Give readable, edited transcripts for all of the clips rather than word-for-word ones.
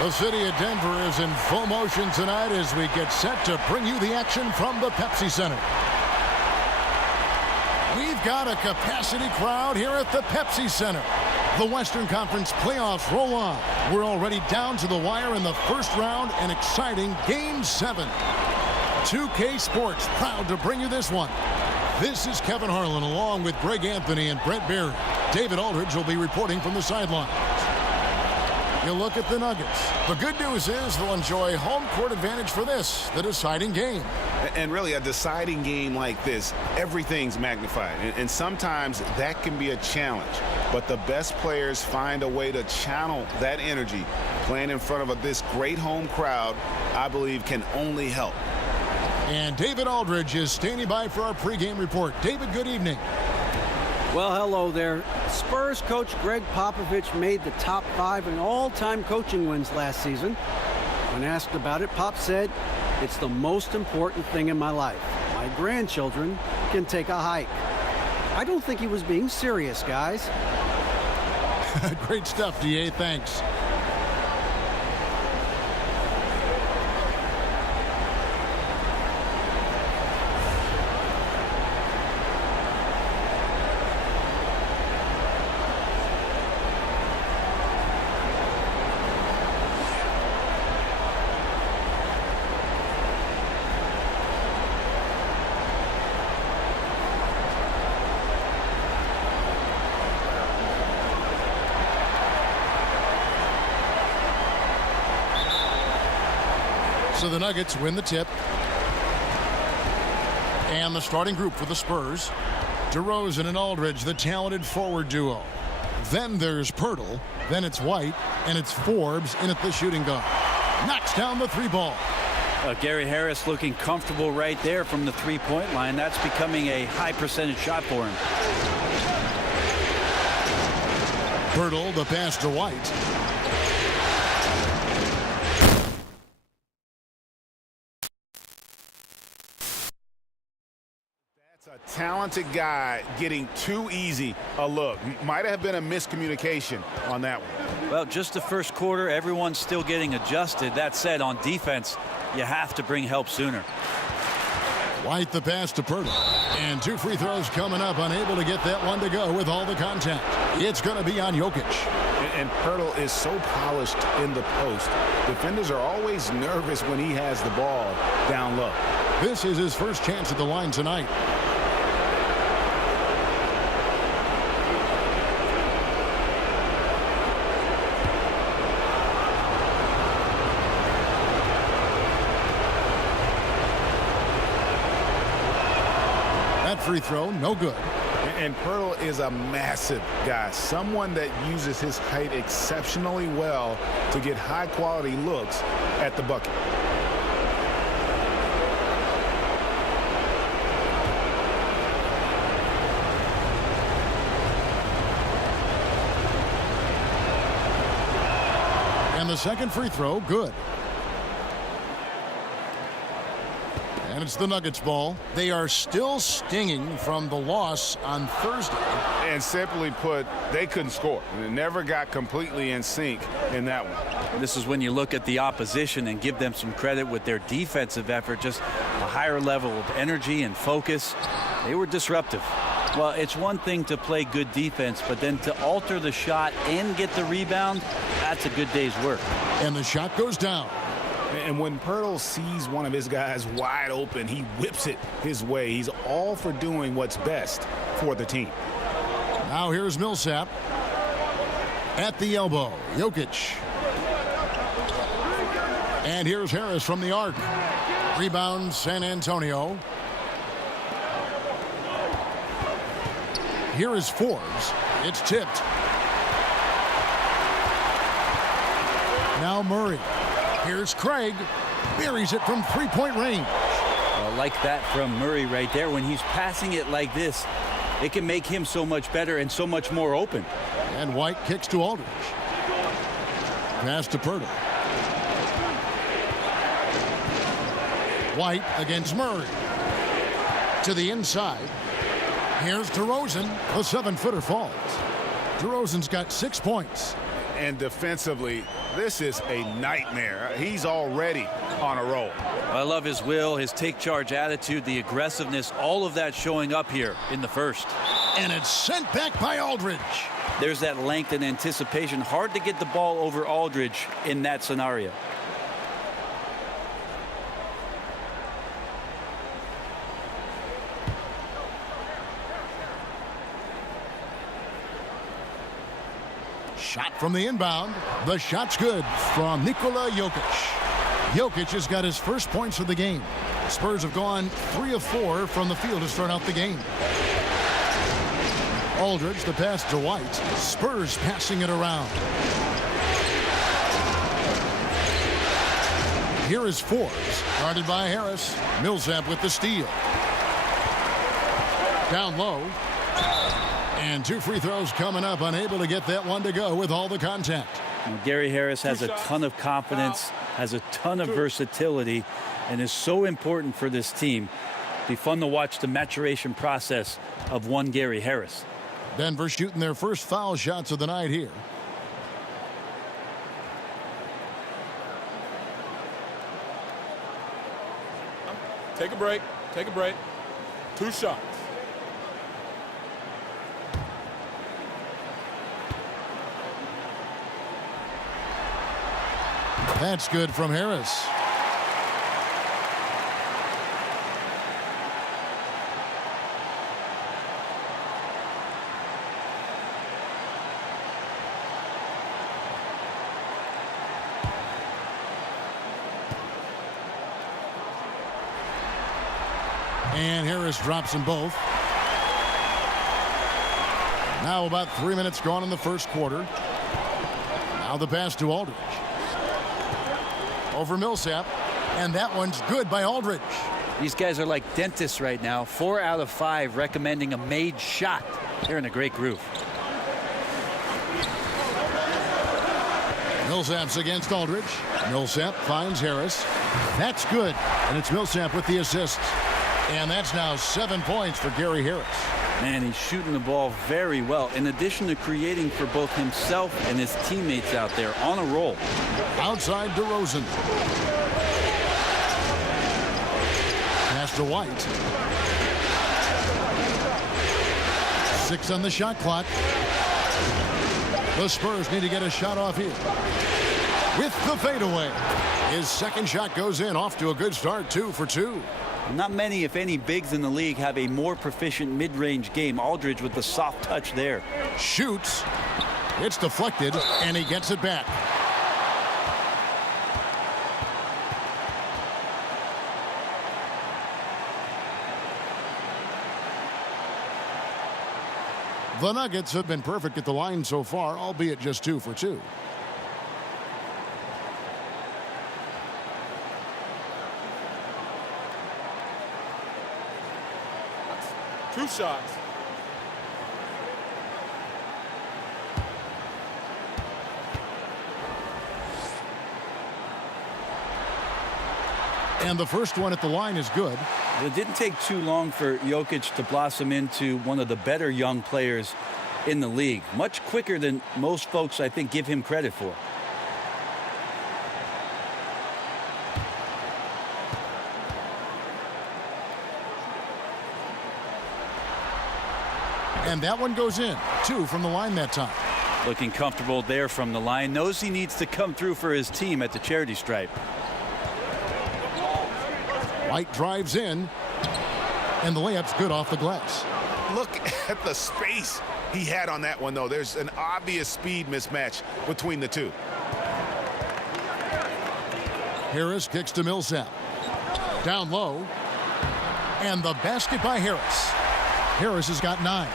The city of Denver is in full motion tonight as we get set to bring you the action from the Pepsi Center. We've got a capacity crowd here at the Pepsi Center. The Western Conference playoffs roll on. We're already down to the wire in the first round, an exciting Game 7. 2K Sports proud to bring you this one. This is Kevin Harlan along with Greg Anthony and Brent Barry. David Aldridge will be reporting from the sidelines. You look at the Nuggets. The good news is they'll enjoy home court advantage for this, the deciding game. And really, a deciding game like this, everything's magnified. And sometimes that can be a challenge. But the best players find a way to channel that energy. Playing in front of this great home crowd, I believe, can only help. And David Aldridge is standing by for our pregame report. David, good evening. Well, hello there. Spurs coach Greg Popovich made the top 5 in all-time coaching wins last season. When asked about it, Pop said, "It's the most important thing in my life. My grandchildren can take a hike." I don't think he was being serious, guys. Great stuff, DA. Thanks. So the Nuggets win the tip. And the starting group for the Spurs. DeRozan and Aldridge, the talented forward duo. Then there's Pirtle. Then it's White. And it's Forbes in at the shooting guard. Knocks down the 3 ball. Gary Harris looking comfortable right there from the 3-point line. That's becoming a high percentage shot for him. Pirtle, the pass to White. A talented guy getting too easy a look. Might have been a miscommunication on that one. Well, just the first quarter, everyone's still getting adjusted. That said, on defense, you have to bring help sooner. White the pass to Pirtle. And 2 free throws coming up, unable to get that one to go with all the contact. It's going to be on Jokic. And Pirtle is so polished in the post. Defenders are always nervous when he has the ball down low. This is his first chance at the line tonight. Free throw, no good. And Pirtle is a massive guy, someone that uses his height exceptionally well to get high-quality looks at the bucket. And the second free throw, good. And it's the Nuggets ball. They are still stinging from the loss on Thursday. And simply put, they couldn't score. They never got completely in sync in that one. This is when you look at the opposition and give them some credit with their defensive effort, just a higher level of energy and focus. They were disruptive. Well, it's one thing to play good defense, but then to alter the shot and get the rebound, that's a good day's work. And the shot goes down. And when Pirtle sees one of his guys wide open, he whips it his way. He's all for doing what's best for the team. Now here's Millsap. At the elbow, Jokic. And here's Harris from the arc. Rebound, San Antonio. Here is Forbes. It's tipped. Now Murray. Here's Craig. Buries it from 3-point range. Well, like that from Murray right there. When he's passing it like this, it can make him so much better and so much more open. And White kicks to Aldridge. Pass to Pirtle. White against Murray. To the inside. Here's DeRozan. The 7-footer falls. DeRozan's got 6 points. And defensively, this is a nightmare. He's already on a roll. I love his will, his take charge attitude, the aggressiveness, all of that showing up here in the first. And it's sent back by Aldridge. There's that length and anticipation. Hard to get the ball over Aldridge in that scenario. Shot from the inbound. The shot's good from Nikola Jokic. Jokic has got his first points of the game. Spurs have gone 3 of 4 from the field to start out the game. Aldridge, the pass to White. Spurs passing it around. Here is Forbes, guarded by Harris. Millsap with the steal. Down low. And 2 free throws coming up, unable to get that one to go with all the contact. And Gary Harris has a ton of confidence, has a ton of versatility, and is so important for this team. It'll be fun to watch the maturation process of one Gary Harris. Denver shooting their first foul shots of the night here. Take a break. Take a break. 2 shots. That's good from Harris. And Harris drops them both. Now about 3 minutes gone in the first quarter. Now the pass to Aldridge. Over Millsap, and that one's good by Aldridge. These guys are like dentists right now. 4 out of 5 recommending a made shot. They're in a great groove. Millsap's against Aldridge. Millsap finds Harris. That's good, and it's Millsap with the assist. And that's now 7 points for Gary Harris. Man, he's shooting the ball very well, in addition to creating for both himself and his teammates out there on a roll. Outside DeRozan. Pass to White. 6 on the shot clock. The Spurs need to get a shot off here. With the fadeaway. His second shot goes in, off to a good start, 2 for 2. Not many, if any, bigs in the league have a more proficient mid-range game. Aldridge with the soft touch there. Shoots. It's deflected, and he gets it back. The Nuggets have been perfect at the line so far, albeit just 2 for 2. Two shots. And the first one at the line is good. It didn't take too long for Jokic to blossom into one of the better young players in the league. Much quicker than most folks, I think, give him credit for. And that one goes in. 2 from the line that time. Looking comfortable there from the line. Knows he needs to come through for his team at the charity stripe. White drives in. And the layup's good off the glass. Look at the space he had on that one, though. There's an obvious speed mismatch between the two. Harris kicks to Millsap. Down low. And the basket by Harris. Harris has got 9.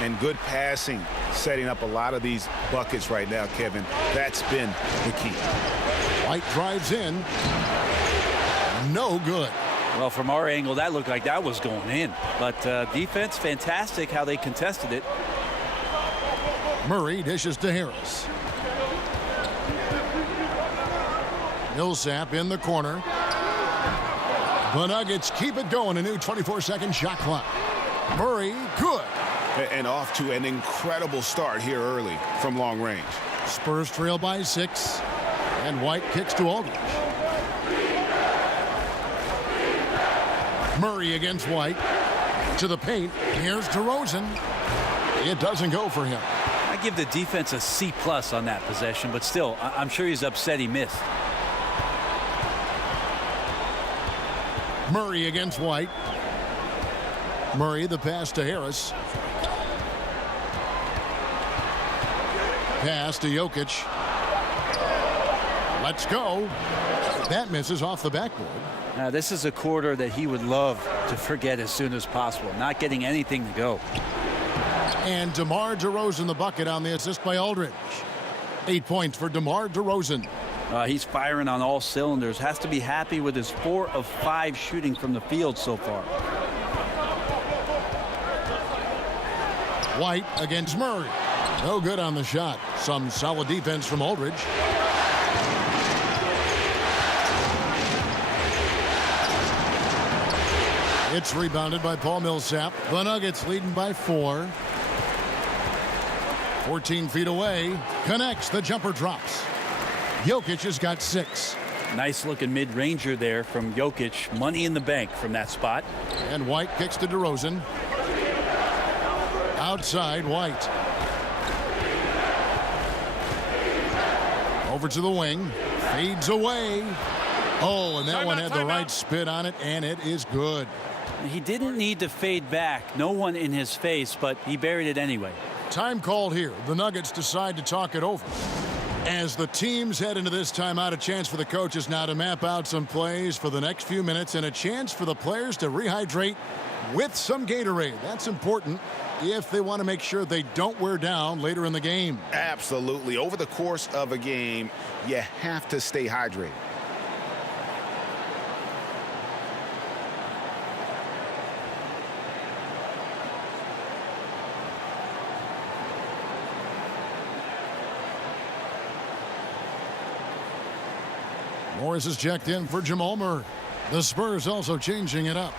And good passing, setting up a lot of these buckets right now, Kevin. That's been the key. White drives in. No good. Well, from our angle, that looked like that was going in. But defense, fantastic how they contested it. Murray dishes to Harris. Millsap in the corner. The Nuggets keep it going. A new 24-second shot clock. Murray, good. And off to an incredible start here early from long range. Spurs trail by 6. And White kicks to Aldridge. Murray against White. To the paint. Here's DeRozan. It doesn't go for him. I give the defense a C+ on that possession, but still, I'm sure he's upset he missed. Murray against White. Murray, the pass to Harris. Pass to Jokic. Let's go. That misses off the backboard. Now, this is a quarter that he would love to forget as soon as possible, not getting anything to go. And DeMar DeRozan the bucket on the assist by Aldridge. 8 points for DeMar DeRozan. He's firing on all cylinders. Has to be happy with his 4 of 5 shooting from the field so far. White against Murray. No good on the shot. Some solid defense from Aldridge. It's rebounded by Paul Millsap. The Nuggets leading by 4. 14 feet away. Connects. The jumper drops. Jokic has got 6. Nice looking mid-ranger there from Jokic. Money in the bank from that spot. And White kicks to DeRozan. Outside White. Over to the wing. Fades away. Oh, and that one had the right spin on it, and it is good. He didn't need to fade back. No one in his face, but he buried it anyway. Time called here. The Nuggets decide to talk it over. As the teams head into this timeout, a chance for the coaches now to map out some plays for the next few minutes and a chance for the players to rehydrate with some Gatorade. That's important if they want to make sure they don't wear down later in the game. Absolutely. Over the course of a game, you have to stay hydrated. Morris is checked in for Jamal Murray. The Spurs also changing it up.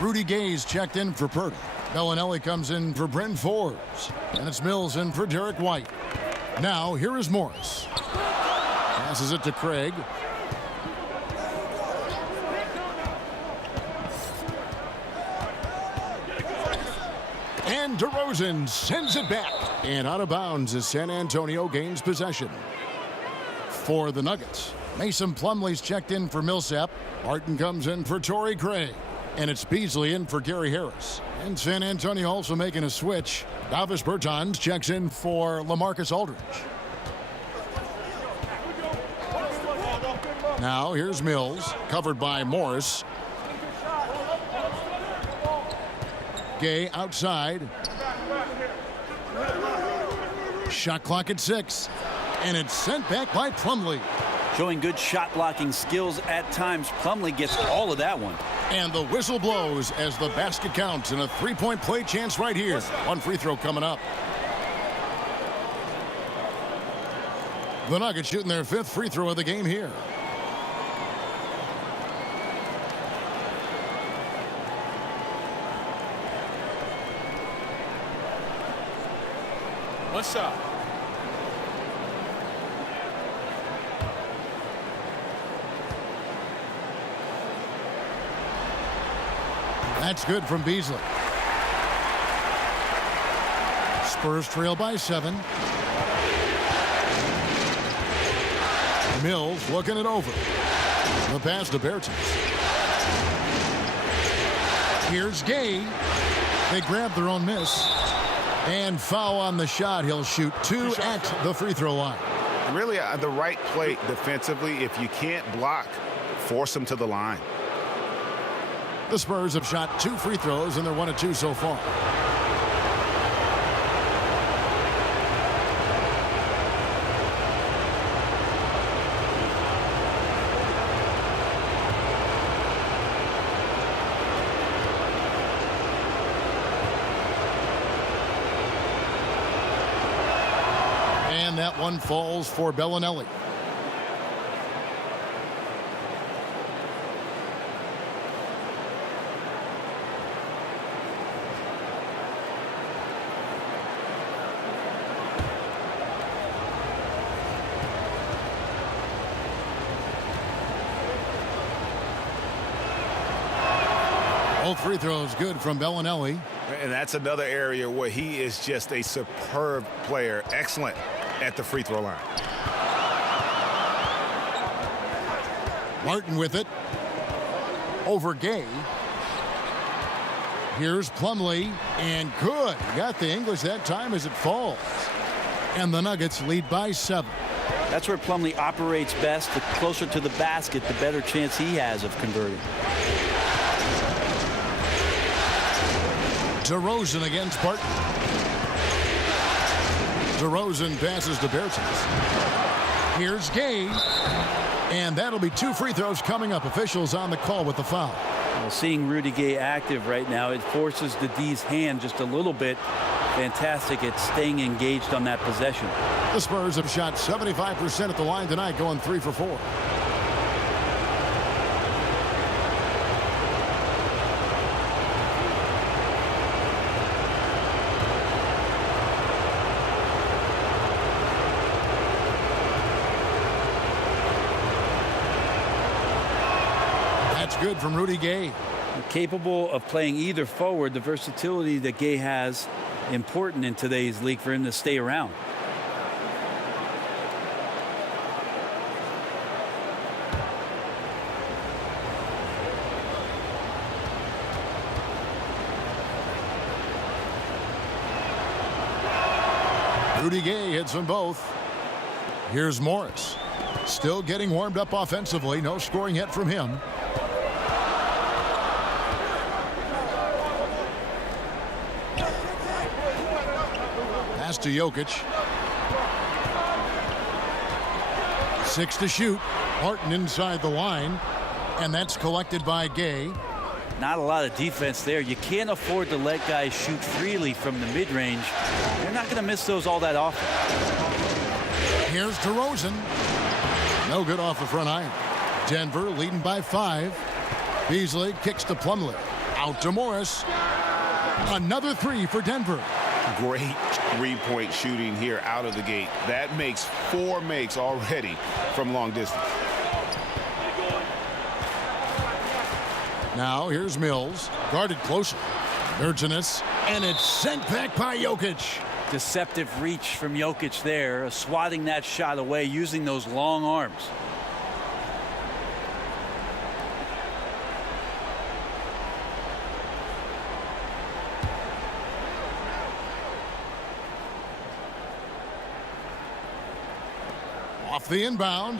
Rudy Gay's checked in for Purdy. Bellinelli comes in for Bryn Forbes. And it's Mills in for Derek White. Now, here is Morris. Passes it to Craig. And DeRozan sends it back. And out of bounds as San Antonio gains possession. For the Nuggets, Mason Plumlee's checked in for Millsap. Martin comes in for Torrey Craig. And it's Beasley in for Gary Harris. And San Antonio also making a switch. Davis Bertans checks in for LaMarcus Aldridge. Now here's Mills, covered by Morris. Gay outside. Shot clock at 6. And it's sent back by Plumlee. Showing good shot blocking skills at times. Plumlee gets all of that one. And the whistle blows as the basket counts and a three-point play chance right here. One free throw coming up. The Nuggets shooting their 5th free throw of the game here. One shot. That's good from Beasley. Spurs trail by 7. Mills looking it over. The pass to Bertans. Here's Gay. They grab their own miss. And foul on the shot. He'll shoot 2 at the free throw line. Really, the right play defensively. If you can't block, force them to the line. The Spurs have shot 2 free throws, and they're 1 of 2 so far. And that one falls for Bellinelli. Both free throws good from Bellinelli. And that's another area where he is just a superb player. Excellent at the free throw line. Martin with it. Over Gay. Here's Plumlee, and good. Got the English that time as it falls. And the Nuggets lead by 7. That's where Plumlee operates best. The closer to the basket, the better chance he has of converting. DeRozan against Barton. DeRozan passes to Bertens. Here's Gay. And that'll be 2 free throws coming up. Officials on the call with the foul. Well, seeing Rudy Gay active right now, it forces the D's hand just a little bit. Fantastic at staying engaged on that possession. The Spurs have shot 75% at the line tonight, going 3 for 4. Good from Rudy Gay. Capable of playing either forward, the versatility that Gay has, important in today's league for him to stay around. Rudy Gay hits them both. Here's Morris. Still getting warmed up offensively. No scoring yet from him. To Jokic. 6 to shoot. Martin inside the line, and that's collected by Gay. Not a lot of defense there. You can't afford to let guys shoot freely from the mid-range. They're not going to miss those all that often. Here's DeRozan. No good off the front iron. Denver leading by 5. Beasley kicks to Plumlee. Out to Morris. Another 3 for Denver. Great three-point shooting here out of the gate. That makes 4 makes already from long distance. Now here's Mills. Guarded closer. Bertens, and it's sent back by Jokic. Deceptive reach from Jokic there, swatting that shot away using those long arms. Off the inbound.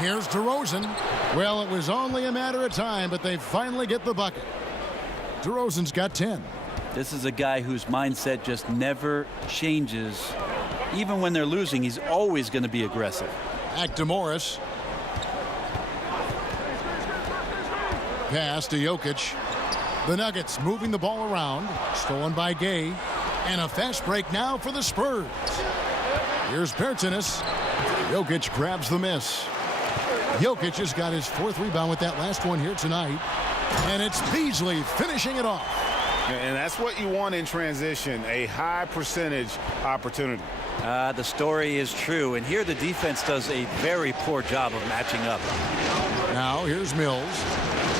Here's DeRozan. Well, it was only a matter of time, but they finally get the bucket. DeRozan's got 10. This is a guy whose mindset just never changes. Even when they're losing, he's always going to be aggressive. Back to Morris. Pass to Jokic. The Nuggets moving the ball around. Stolen by Gay. And a fast break now for the Spurs. Here's Bertens. Jokic grabs the miss. Jokic has got his 4th rebound with that last one here tonight. And it's Beasley finishing it off. And that's what you want in transition, a high percentage opportunity. The story is true. And here the defense does a very poor job of matching up. Now here's Mills.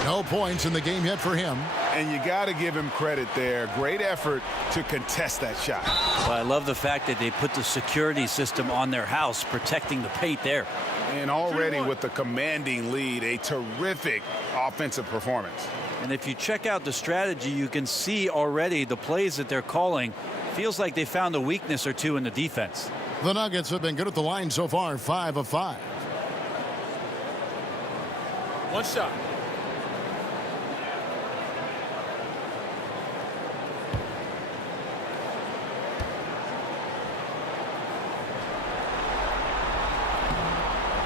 No points in the game yet for him. And you got to give him credit there. Great effort to contest that shot. Well, I love the fact that they put the security system on their house, protecting the paint there. And already with the commanding lead, a terrific offensive performance. And if you check out the strategy, you can see already the plays that they're calling. Feels like they found a weakness or two in the defense. The Nuggets have been good at the line so far, 5 of 5. One shot.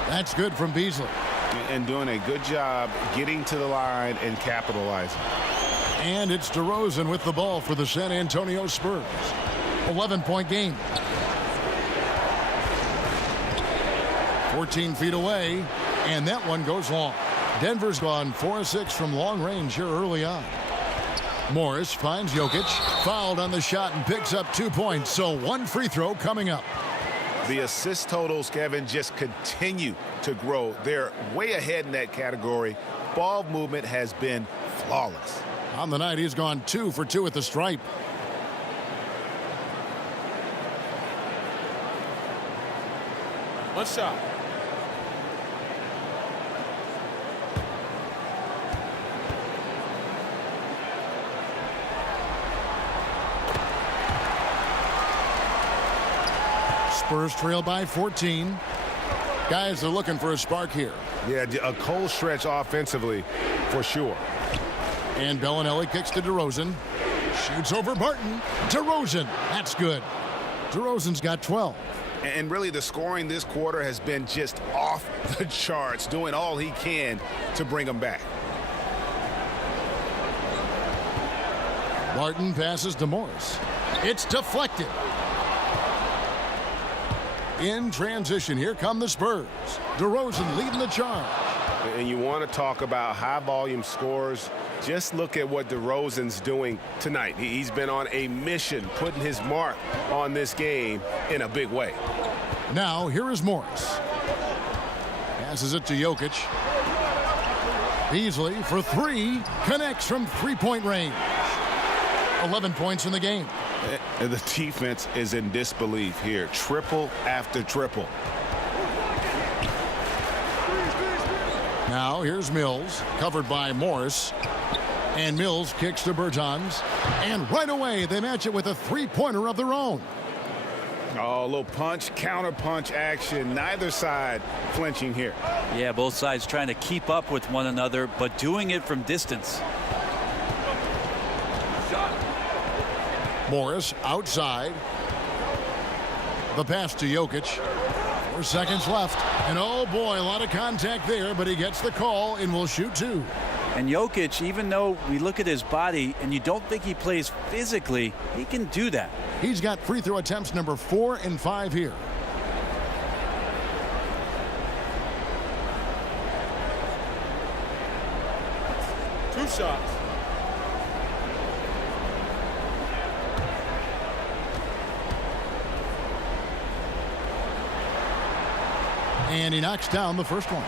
That's good from Beasley. And doing a good job getting to the line and capitalizing. And it's DeRozan with the ball for the San Antonio Spurs. 11-point game. 14 feet away, and that one goes long. Denver's gone 4-6 from long range here early on. Morris finds Jokic, fouled on the shot and picks up 2 points, so 1 free throw coming up. The assist totals, Kevin, just continue to grow. They're way ahead in that category. Ball movement has been flawless. On the night, he's gone 2 for 2 at the stripe. One shot. Spurs trail by 14. Guys are looking for a spark here. Yeah, a cold stretch offensively for sure. And Bellinelli kicks to DeRozan. Shoots over Barton. DeRozan. That's good. DeRozan's got 12. And really, the scoring this quarter has been just off the charts, doing all he can to bring them back. Barton passes to Morris. It's deflected. In transition, here come the Spurs. DeRozan leading the charge. And you want to talk about high-volume scores. Just look at what DeRozan's doing tonight. He's been on a mission, putting his mark on this game in a big way. Now, here is Morris. Passes it to Jokic. Beasley for 3. Connects from three-point range. 11 points in the game. And the defense is in disbelief here. Triple after triple. Now here's Mills, covered by Morris. And Mills kicks to Bertans. And right away, they match it with a three-pointer of their own. Oh, a little punch, counter-punch action. Neither side flinching here. Yeah, both sides trying to keep up with one another, but doing it from distance. Morris outside. The pass to Jokic. 4 seconds left. And oh boy, a lot of contact there, but he gets the call and will shoot 2. And Jokic, even though we look at his body and you don't think he plays physically, he can do that. He's got free throw attempts number 4 and 5 here. Two shots. And he knocks down the first one.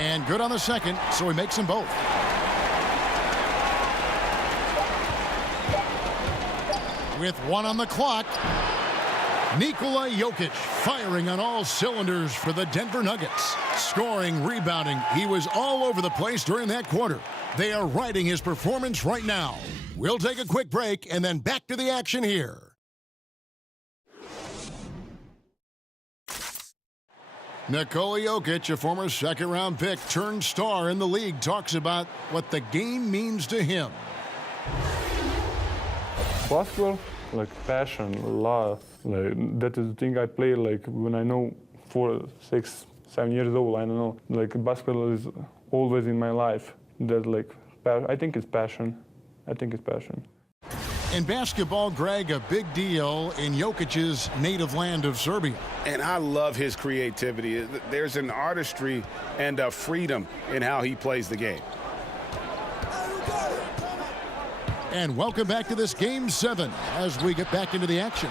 And good on the second, so he makes them both. With 1 on the clock, Nikola Jokic firing on all cylinders for the Denver Nuggets. Scoring, rebounding, he was all over the place during that quarter. They are riding his performance right now. We'll take a quick break and then back to the action here. Nikola Jokic, a former second-round pick, turned star in the league, talks about what the game means to him. Basketball, like passion, love. Like that is the thing I play like when I know 4, 6, 7 years old. I don't know. Like basketball is always in my life. That like I think it's passion. I think it's passion. In basketball, Greg, a big deal in Jokic's native land of Serbia. And I love his creativity. There's an artistry and a freedom in how he plays the game. And welcome back to this Game 7 as we get back into the action.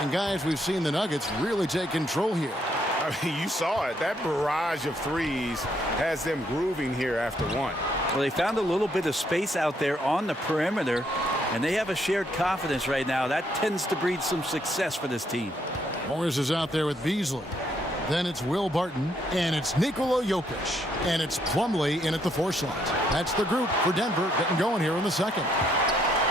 And guys, we've seen the Nuggets really take control here. I mean, you saw it. That barrage of threes has them grooving here after one. Well, they found a little bit of space out there on the perimeter, and they have a shared confidence right now. That tends to breed some success for this team. Morris is out there with Beasley. Then it's Will Barton, and it's Nikola Jokic, and it's Plumlee in at the 4 slot. That's the group for Denver getting going here in the second.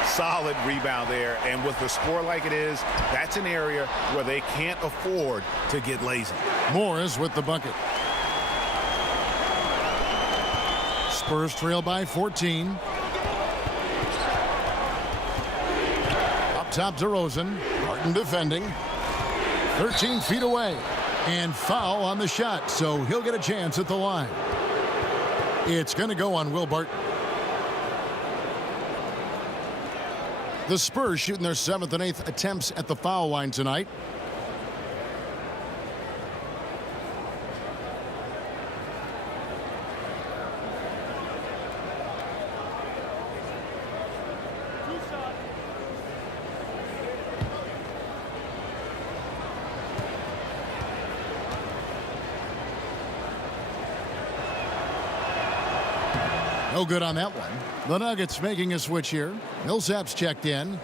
Solid rebound there, and with the score like it is, that's an area where they can't afford to get lazy. Morris with the bucket. Spurs trail by 14. Up top, DeRozan. Barton defending. 13 feet away. And foul on the shot, so he'll get a chance at the line. It's going to go on Will Barton. The Spurs shooting their 7th and 8th attempts at the foul line tonight. No good on that one. The Nuggets making a switch here. Millsap's checked in.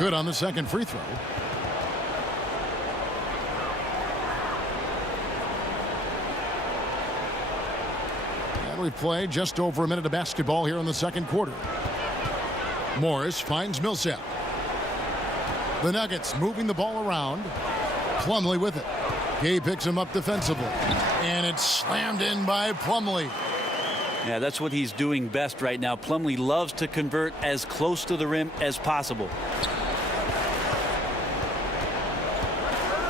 Good on the second free throw. And we play just over a minute of basketball here in the second quarter. Morris finds Millsap. The Nuggets moving the ball around. Plumlee with it. Gay picks him up defensively. And it's slammed in by Plumlee. Yeah, that's what he's doing best right now. Plumlee loves to convert as close to the rim as possible.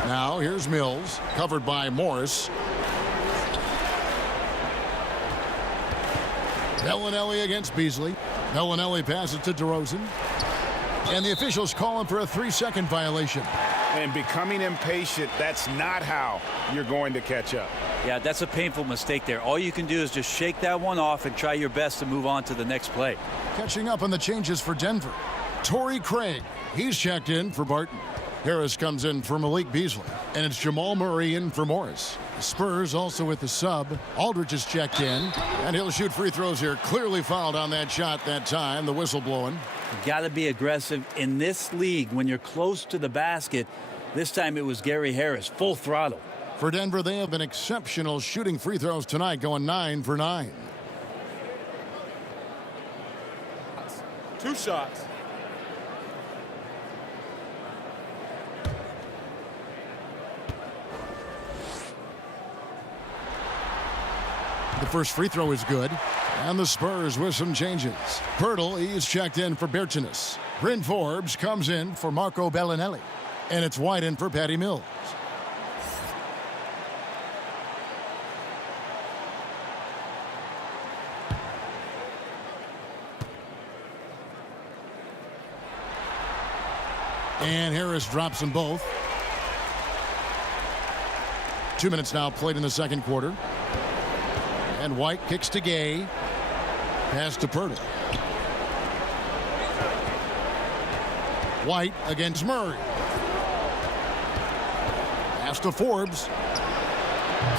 Now here's Mills, covered by Morris. Bellinelli against Beasley. Bellinelli passes to DeRozan. And the officials call him for a 3-second violation. And becoming impatient, that's not how you're going to catch up. Yeah, that's a painful mistake there. All you can do is just shake that one off and try your best to move on to the next play. Catching up on the changes for Denver. Torrey Craig, he's checked in for Barton. Harris comes in for Malik Beasley, and it's Jamal Murray in for Morris. The Spurs also with the sub. Aldridge is checked in, and he'll shoot free throws here. Clearly fouled on that shot that time. The whistle blowing. You got to be aggressive in this league when you're close to the basket. This time it was Gary Harris, full throttle. For Denver, they have been exceptional shooting free throws tonight, going 9 for 9. 2 shots. The first free throw is good. And the Spurs with some changes. Pirtle, he's checked in for Bertinus. Bryn Forbes comes in for Marco Bellinelli. And it's White in for Patty Mills. And Harris drops them both. 2 minutes now played in the second quarter. And White kicks to Gay. Pass to Pirtle. White against Murray. Pass to Forbes.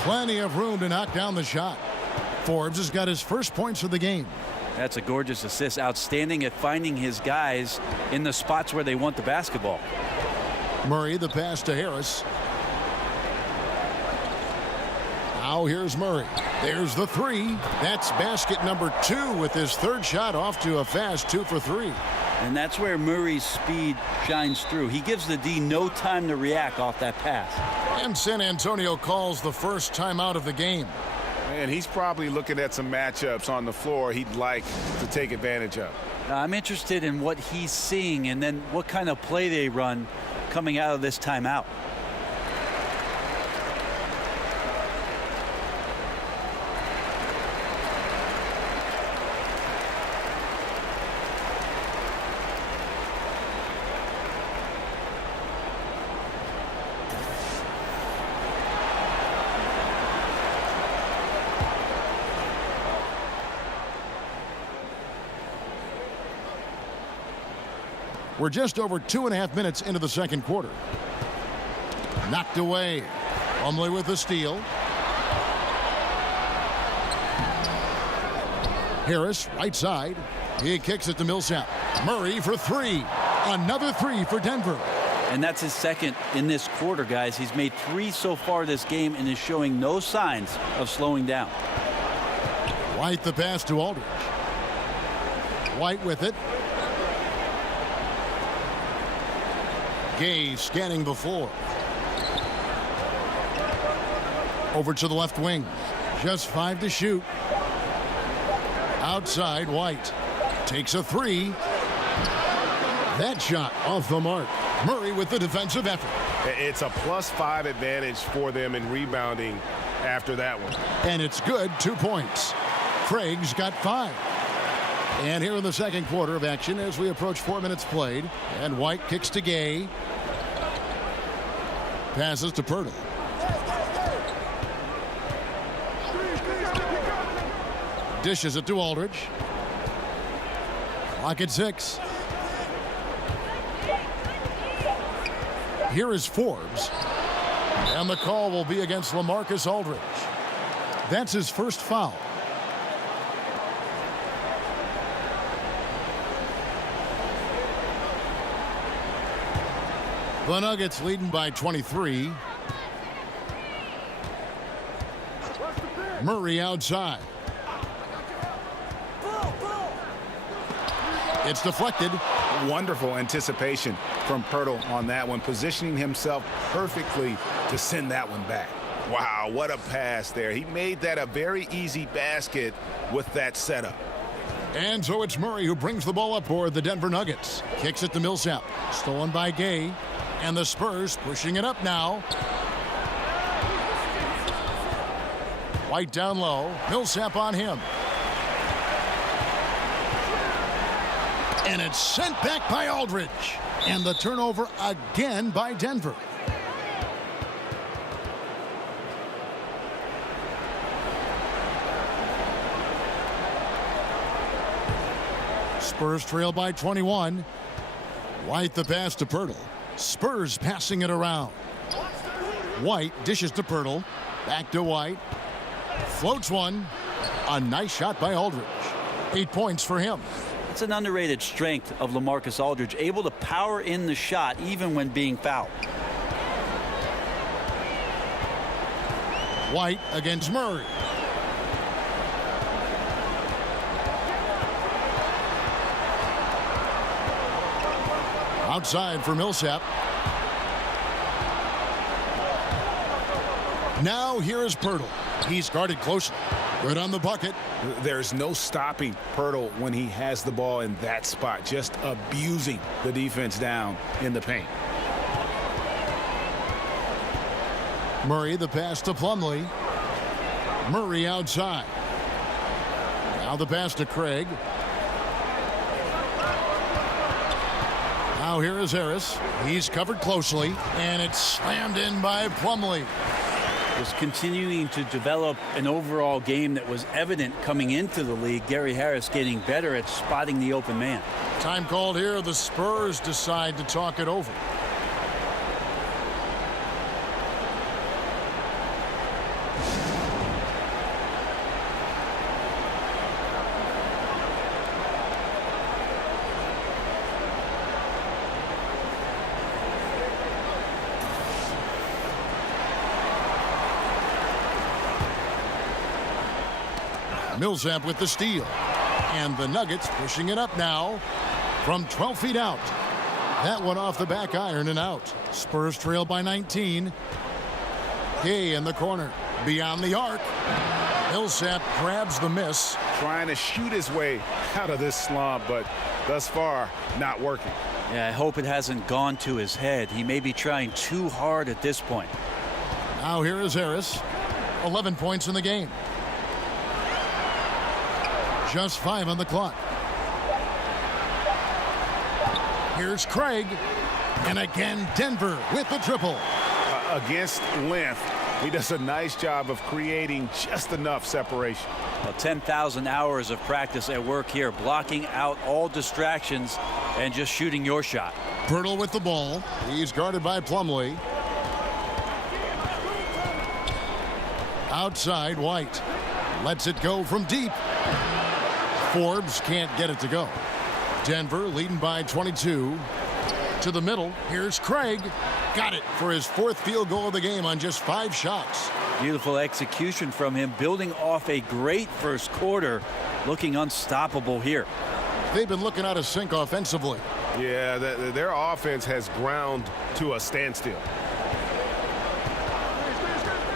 Plenty of room to knock down the shot. Forbes has got his first points of the game. That's a gorgeous assist. Outstanding at finding his guys in the spots where they want the basketball. Murray, the pass to Harris. Now here's Murray. There's the three. That's basket number 2 with his third shot off to a fast 2 for 3. And that's where Murray's speed shines through. He gives the D no time to react off that pass. And San Antonio calls the first timeout of the game. And he's probably looking at some matchups on the floor he'd like to take advantage of. I'm interested in what he's seeing and then what kind of play they run coming out of this timeout. We're just over 2.5 minutes into the second quarter. Knocked away. Plumlee with the steal. Harris, right side. He kicks it to Millsap. Murray for 3. Another 3 for Denver. And that's his second in this quarter, guys. He's made 3 so far this game and is showing no signs of slowing down. White the pass to Aldridge. White with it. Gay scanning the floor. Over to the left wing. Just 5 to shoot. Outside, White. Takes a 3. That shot off the mark. Murray with the defensive effort. It's a +5 advantage for them in rebounding after that one. And it's good, 2 points. Craig's got 5. And here in the second quarter of action as we approach 4 minutes played. And White kicks to Gay. Passes to Pirtle. Dishes it to Aldridge. Clock at 6. Here is Forbes. And the call will be against LaMarcus Aldridge. That's his first foul. The Nuggets leading by 23. Murray outside. It's deflected. Wonderful anticipation from Pirtle on that one, positioning himself perfectly to send that one back. Wow, what a pass there. He made that a very easy basket with that setup. And so it's Murray who brings the ball up for the Denver Nuggets. Kicks it to Millsap. Stolen by Gay. And the Spurs pushing it up now. White down low. Millsap on him. And it's sent back by Aldridge. And the turnover again by Denver. Spurs trail by 21. White the pass to Pirtle. Spurs passing it around. White dishes to Pirtle. Back to White. Floats one. A nice shot by Aldridge. 8 points for him. It's an underrated strength of LaMarcus Aldridge, able to power in the shot even when being fouled. White against Murray. Outside for Millsap. Now here is Pirtle. He's guarded closely. Good on the bucket. There's no stopping Pirtle when he has the ball in that spot, just abusing the defense down in the paint. Murray the pass to Plumlee. Murray outside. Now the pass to Craig. Now here is Harris. He's covered closely, and it's slammed in by Plumlee. Was continuing to develop an overall game that was evident coming into the league. Gary Harris getting better at spotting the open man. Time called here. The Spurs decide to talk it over. Millsap with the steal. And the Nuggets pushing it up now from 12 feet out. That one off the back iron and out. Spurs trail by 19. Gay in the corner. Beyond the arc. Millsap grabs the miss. Trying to shoot his way out of this slump, but thus far, not working. Yeah, I hope it hasn't gone to his head. He may be trying too hard at this point. Now here is Harris. 11 points in the game. Just 5 on the clock. Here's Craig. And again, Denver with the triple. Against length, he does a nice job of creating just enough separation. Well, 10,000 hours of practice at work here, blocking out all distractions and just shooting your shot. Pirtle with the ball. He's guarded by Plumlee. Outside, White. Lets it go from deep. Forbes can't get it to go. Denver leading by 22. To the middle. Here's Craig. Got it for his 4th field goal of the game on just 5 shots. Beautiful execution from him, building off a great first quarter, looking unstoppable here. They've been looking out of sync offensively. Yeah, their offense has ground to a standstill.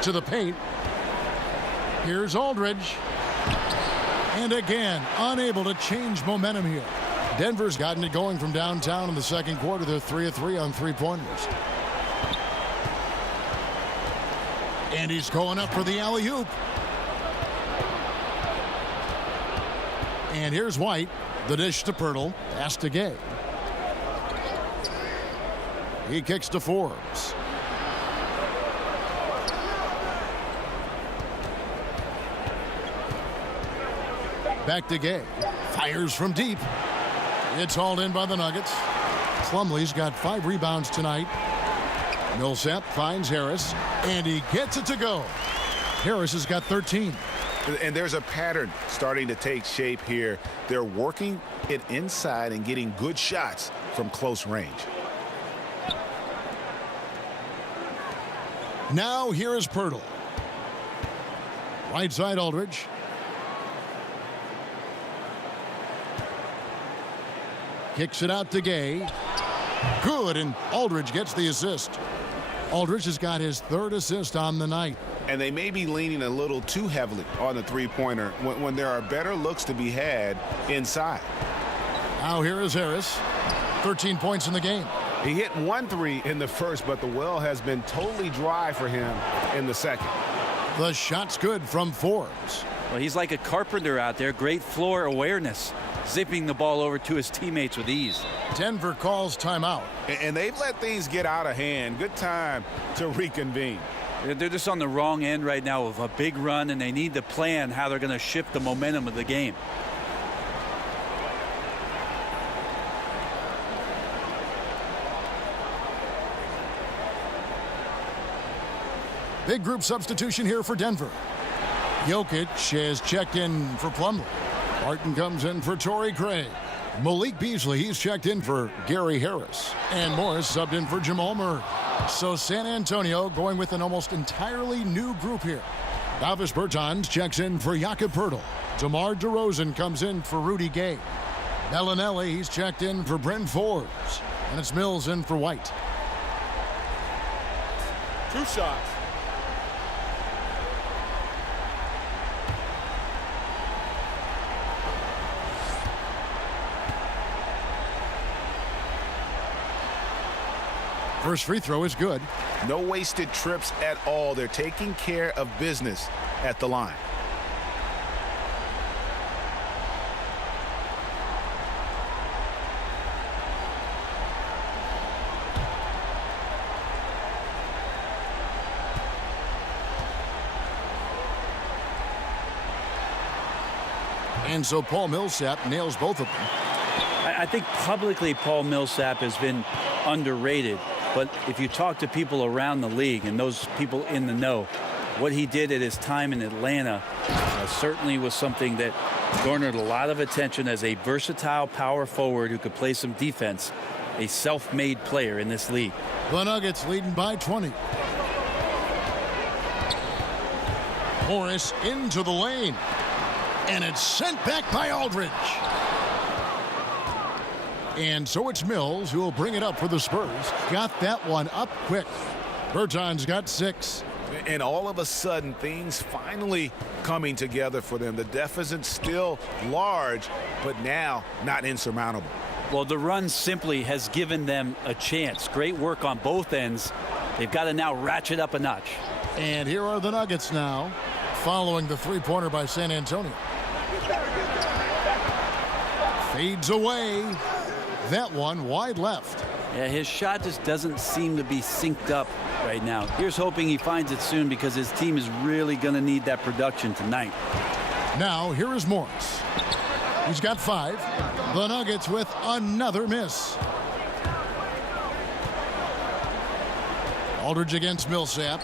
To the paint. Here's Aldridge. And again, unable to change momentum here. Denver's gotten it going from downtown in the second quarter. They're 3 of 3 on 3-pointers. And he's going up for the alley-oop. And here's White. The dish to Pirtle. Pass to Gay. He kicks to Forbes. Back to Gay. Fires from deep. It's hauled in by the Nuggets. Plumlee's got 5 rebounds tonight. Millsap finds Harris, and he gets it to go. Harris has got 13. And there's a pattern starting to take shape here. They're working it inside and getting good shots from close range. Now here is Pirtle. Right side Aldridge. Kicks it out to Gay. Good, and Aldridge gets the assist. Aldridge has got his 3rd assist on the night. And they may be leaning a little too heavily on the three-pointer when there are better looks to be had inside. Now here is Harris. 13 points in the game. He hit 1 3 in the first, but the well has been totally dry for him in the second. The shot's good from Forbes. Well, he's like a carpenter out there. Great floor awareness, zipping the ball over to his teammates with ease. Denver calls timeout. And they've let things get out of hand. Good time to reconvene. They're just on the wrong end right now of a big run, and they need to plan how they're going to shift the momentum of the game. Big group substitution here for Denver. Jokic has checked in for Plumlee. Martin comes in for Torrey Craig. Malik Beasley, he's checked in for Gary Harris. And Morris subbed in for Jamal Murray. So San Antonio going with an almost entirely new group here. Davis Bertans checks in for Jakob Poeltl. DeMar DeRozan comes in for Rudy Gay. Bellinelli, he's checked in for Bryn Forbes. And it's Mills in for White. 2 shots. First free throw is good. No wasted trips at all. They're taking care of business at the line. And so Paul Millsap nails both of them. I think publicly Paul Millsap has been underrated. But if you talk to people around the league and those people in the know, what he did at his time in Atlanta certainly was something that garnered a lot of attention as a versatile power forward who could play some defense, a self-made player in this league. The Nuggets leading by 20. Morris into the lane. And it's sent back by Aldridge. And so it's Mills who will bring it up for the Spurs. Got that one up quick. Bertans got 6. And all of a sudden, things finally coming together for them. The deficit still large, but now not insurmountable. Well, the run simply has given them a chance. Great work on both ends. They've got to now ratchet up a notch. And here are the Nuggets now, following the three-pointer by San Antonio. Fades away. That one wide left. Yeah, his shot just doesn't seem to be synced up right now. Here's hoping he finds it soon because his team is really going to need that production tonight. Now, here is Morris. He's got 5. The Nuggets with another miss. Aldridge against Millsap.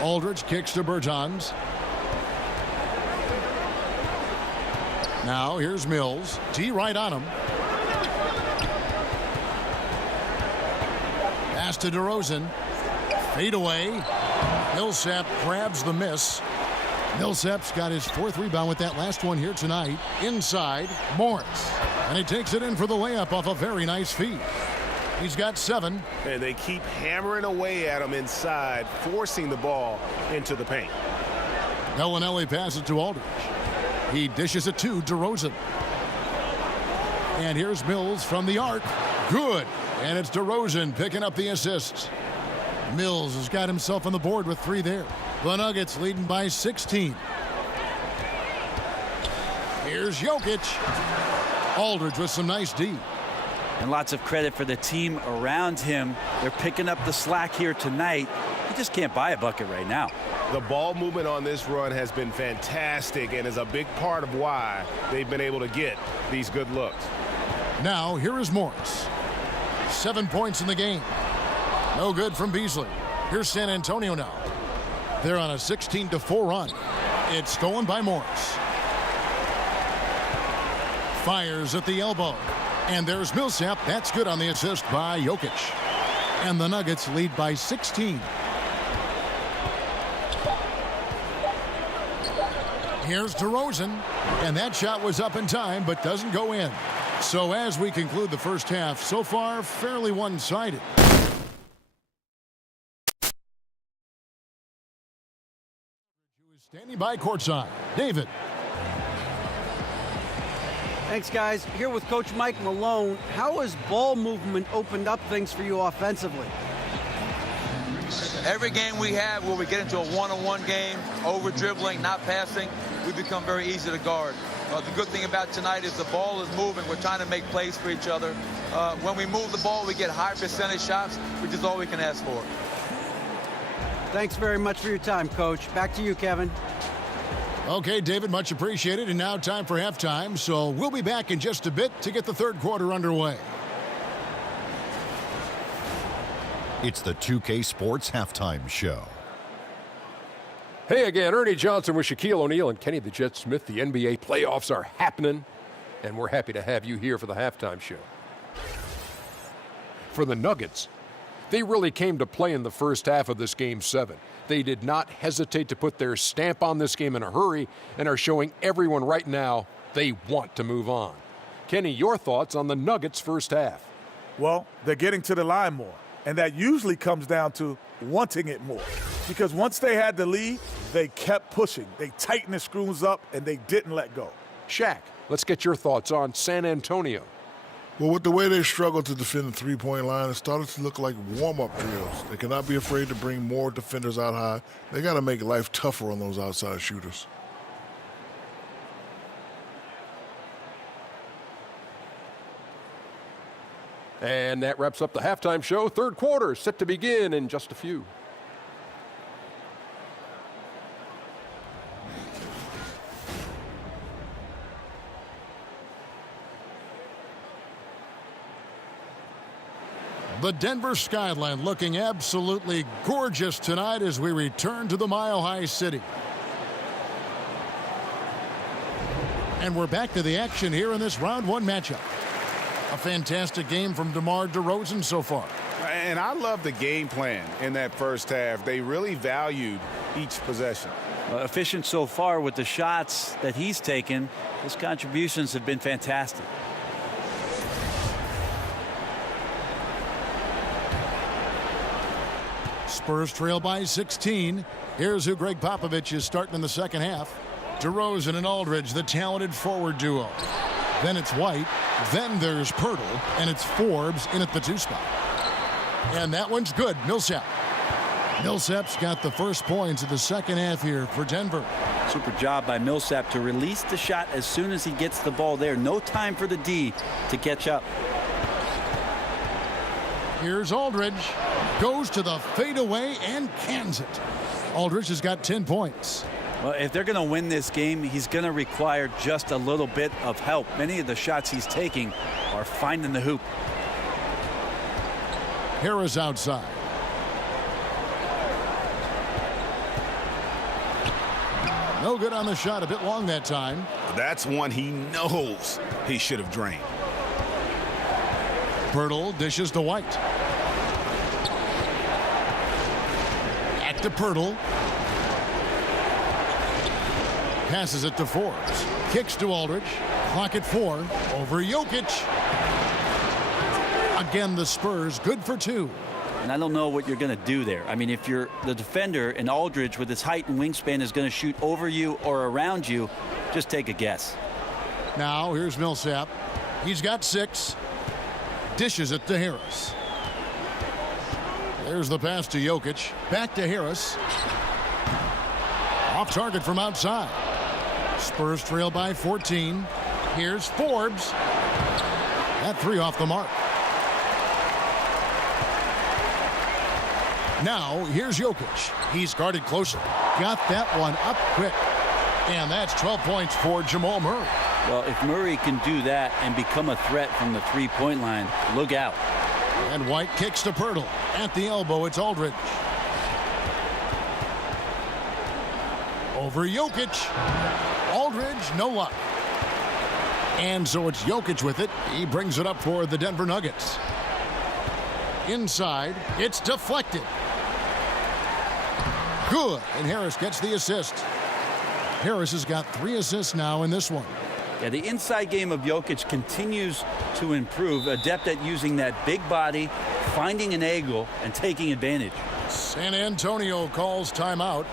Aldridge kicks to Bertans. Now, here's Mills. T right on him. Pass to DeRozan. Fade away. Millsap grabs the miss. Millsap's got his 4th rebound with that last one here tonight. Inside, Morris. And he takes it in for the layup off a very nice feed. He's got 7. And they keep hammering away at him inside, forcing the ball into the paint. Bellinelli passes to Aldridge. He dishes it to DeRozan. And here's Mills from the arc. Good. And it's DeRozan picking up the assists. Mills has got himself on the board with 3 there. The Nuggets leading by 16. Here's Jokic. Aldridge with some nice D. And lots of credit for the team around him. They're picking up the slack here tonight. He just can't buy a bucket right now. The ball movement on this run has been fantastic and is a big part of why they've been able to get these good looks. Now, here is Morris. 7 points in the game. No good from Beasley. Here's San Antonio now. They're on a 16-4 run. It's stolen by Morris. Fires at the elbow. And there's Millsap. That's good on the assist by Jokic. And the Nuggets lead by 16. Here's DeRozan. And that shot was up in time, but doesn't go in. So as we conclude the first half, so far, fairly one-sided. Standing by courtside, David. Thanks, guys. Here with Coach Mike Malone. How has ball movement opened up things for you offensively? Every game we have where we get into a one-on-one game, over-dribbling, not passing, we become very easy to guard. The good thing about tonight is the ball is moving. We're trying to make plays for each other. When we move the ball, we get high percentage shots, which is all we can ask for. Thanks very much for your time, Coach. Back to you, Kevin. Okay, David, much appreciated. And now time for halftime. So we'll be back in just a bit to get the third quarter underway. It's the 2K Sports Halftime Show. Hey again, Ernie Johnson with Shaquille O'Neal and Kenny the Jet Smith. The NBA playoffs are happening, and we're happy to have you here for the halftime show. For the Nuggets, they really came to play in the first half of this Game 7. They did not hesitate to put their stamp on this game in a hurry and are showing everyone right now they want to move on. Kenny, your thoughts on the Nuggets' first half? Well, they're getting to the line more, and that usually comes down to wanting it more. Because once they had the lead, they kept pushing. They tightened the screws up, and they didn't let go. Shaq, let's get your thoughts on San Antonio. Well, with the way they struggled to defend the three-point line, it started to look like warm-up drills. They cannot be afraid to bring more defenders out high. They got to make life tougher on those outside shooters. And that wraps up the halftime show. Third quarter set to begin in just a few. The Denver skyline looking absolutely gorgeous tonight as we return to the Mile High City. And we're back to the action here in this round one matchup. A fantastic game from DeMar DeRozan so far. And I love the game plan in that first half. They really valued each possession. Efficient so far with the shots that he's taken. His contributions have been fantastic. Spurs trail by 16. Here's who Greg Popovich is starting in the second half. DeRozan and Aldridge, the talented forward duo. Then it's White. Then there's Pirtle. And it's Forbes in at the 2 spot. And that one's good. Millsap. Millsap's got the first points of the second half here for Denver. Super job by Millsap to release the shot as soon as he gets the ball there. No time for the D to catch up. Here's Aldridge. Goes to the fadeaway and cans it. Aldridge has got 10 points. Well, if they're going to win this game, he's going to require just a little bit of help. Many of the shots he's taking are finding the hoop. Harris outside. No good on the shot. A bit long that time. That's one he knows he should have drained. Pirtle dishes to White. Back to Pirtle. Passes it to Forbes. Kicks to Aldridge. Clock at 4. Over Jokic. Again, the Spurs good for 2. And I don't know what you're going to do there. I mean, if you're the defender and Aldridge with his height and wingspan is going to shoot over you or around you, just take a guess. Now here's Millsap. He's got 6. Dishes it to Harris. There's the pass to Jokic. Back to Harris. Off target from outside. Spurs trail by 14. Here's Forbes. That 3 off the mark. Now here's Jokic. He's guarded closely. got that one up quick. And that's 12 points for Jamal Murray. Well, if Murray can do that and become a threat from the three-point line, look out. And White kicks to Pirtle. At the elbow, it's Aldridge. Over Jokic. Aldridge, no luck. And so it's Jokic with it. He brings it up for the Denver Nuggets. Inside, it's deflected. Good, and Harris gets the assist. Harris has got 3 assists now in this one. Yeah, the inside game of Jokic continues to improve, adept at using that big body, finding an angle, and taking advantage. San Antonio calls timeout.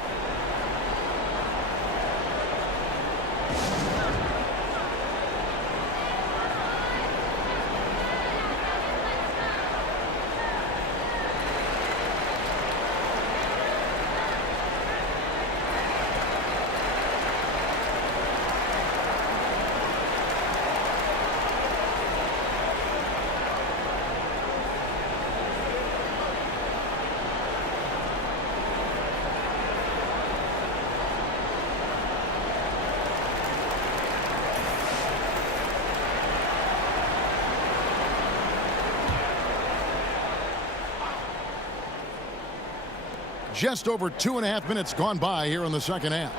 Just over 2.5 minutes gone by here in the second half.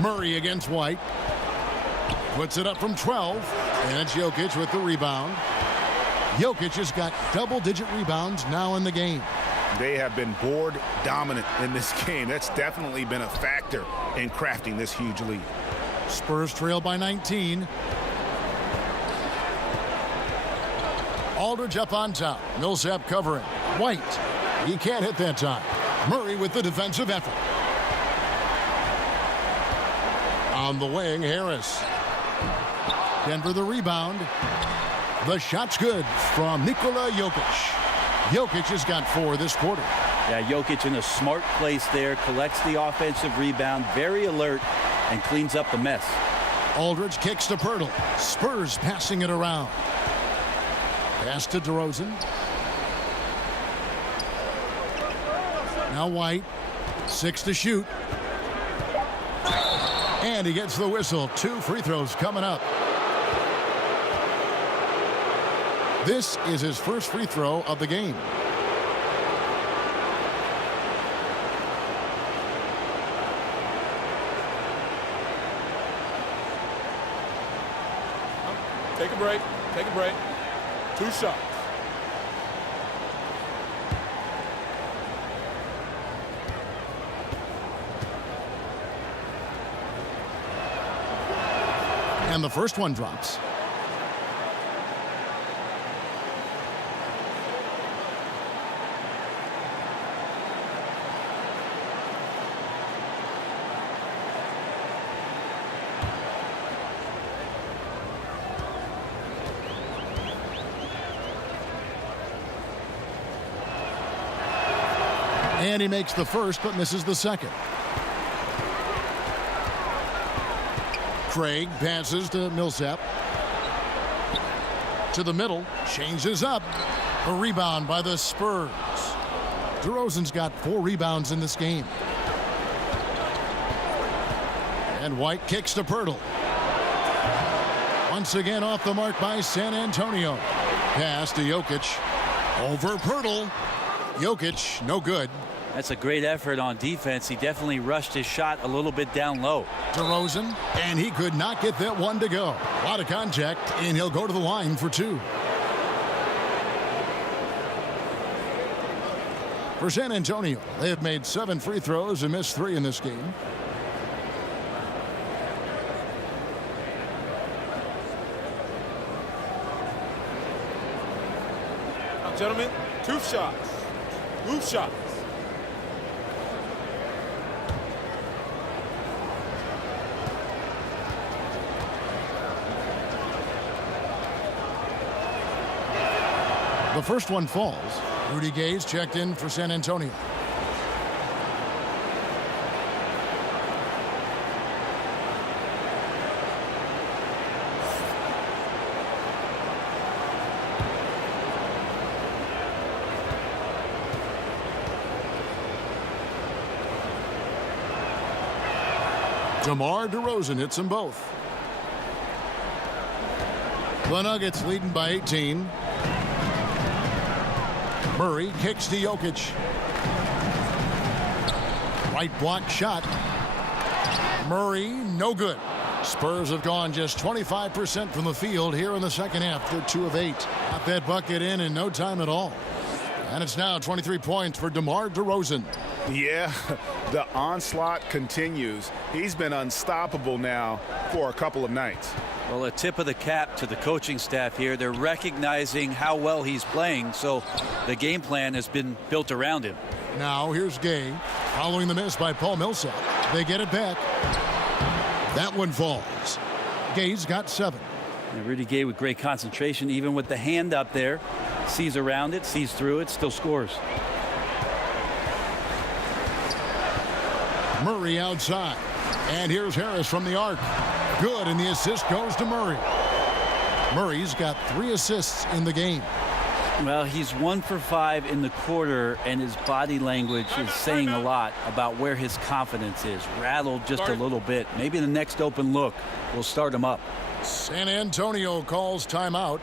Murray against White. Puts it up from 12. And it's Jokic with the rebound. Jokic has got double-digit rebounds now in the game. They have been board dominant in this game. That's definitely been a factor in crafting this huge lead. Spurs trail by 19. Aldridge up on top. Millsap covering. White. He can't hit that time. Murray with the defensive effort. On the wing, Harris. Denver the rebound. The shot's good from Nikola Jokic. Jokic has got 4 this quarter. Yeah, Jokic in a smart place there, collects the offensive rebound, very alert, and cleans up the mess. Aldridge kicks to Pirtle. Spurs passing it around. Pass to DeRozan. Now White. 6 to shoot. And he gets the whistle. 2 free throws coming up. This is his first free throw of the game. Take a break. Take a break. 2 shots. And the first one drops. And he makes the first, but misses the second. Craig passes to Millsap. To the middle, changes up. A rebound by the Spurs. DeRozan's got 4 rebounds in this game. And White kicks to Pirtle. Once again off the mark by San Antonio. Pass to Jokic. Over Pirtle. Jokic, no good. That's a great effort on defense. He definitely rushed his shot a little bit down low. DeRozan, and he could not get that one to go. A lot of contact, and he'll go to the line for 2. For San Antonio, they have made 7 free throws and missed 3 in this game. Now, gentlemen, 2 shots. 2 shots. The first one falls. Rudy Gay's checked in for San Antonio. DeMar DeRozan hits them both. The Nuggets leading by 18. Murray kicks to Jokic. Right block shot. Murray, no good. Spurs have gone just 25% from the field here in the second half. They're 2 of 8. Got that bucket in no time at all. And it's now 23 points for DeMar DeRozan. Yeah, the onslaught continues. He's been unstoppable now for a couple of nights. Well, a tip of the cap to the coaching staff here. They're recognizing how well he's playing, so the game plan has been built around him. Now here's Gay following the miss by Paul Millsap. They get it back. That one falls. Gay's got 7. And Rudy Gay with great concentration, even with the hand up there. Sees around it, sees through it, still scores. Murray outside. And here's Harris from the arc. Good, and the assist goes to Murray. Murray's got 3 assists in the game. Well, he's 1 for 5 in the quarter, and his body language is saying a lot about where his confidence is. Rattled just a little bit. Maybe the next open look will start him up. San Antonio calls timeout.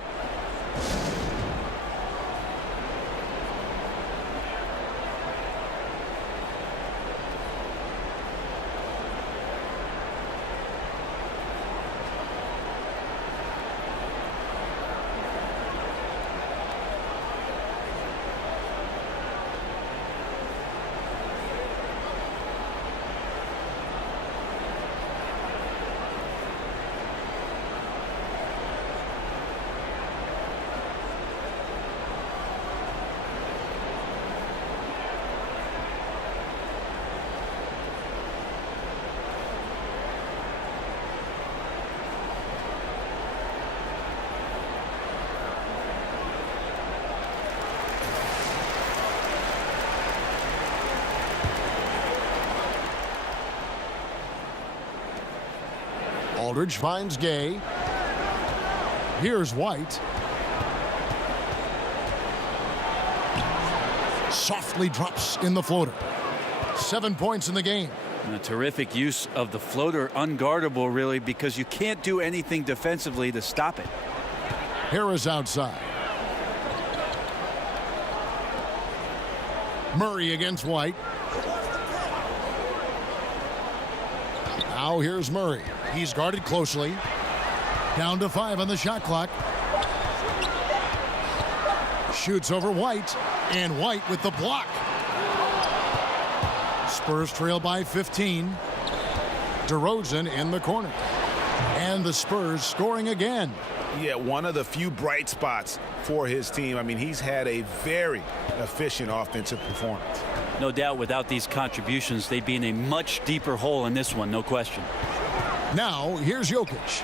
Aldridge finds Gay. Here's White. Softly drops in the floater. 7 points in the game. And a terrific use of the floater, unguardable really, because you can't do anything defensively to stop it. Harris outside. Murray against White. Now here's Murray. He's guarded closely. Down to 5 on the shot clock. Shoots over White. And White with the block. Spurs trail by 15. DeRozan in the corner. And the Spurs scoring again. Yeah, one of the few bright spots for his team. I mean, he's had a very efficient offensive performance. No doubt without these contributions, they'd be in a much deeper hole in this one, no question. Now, here's Jokic.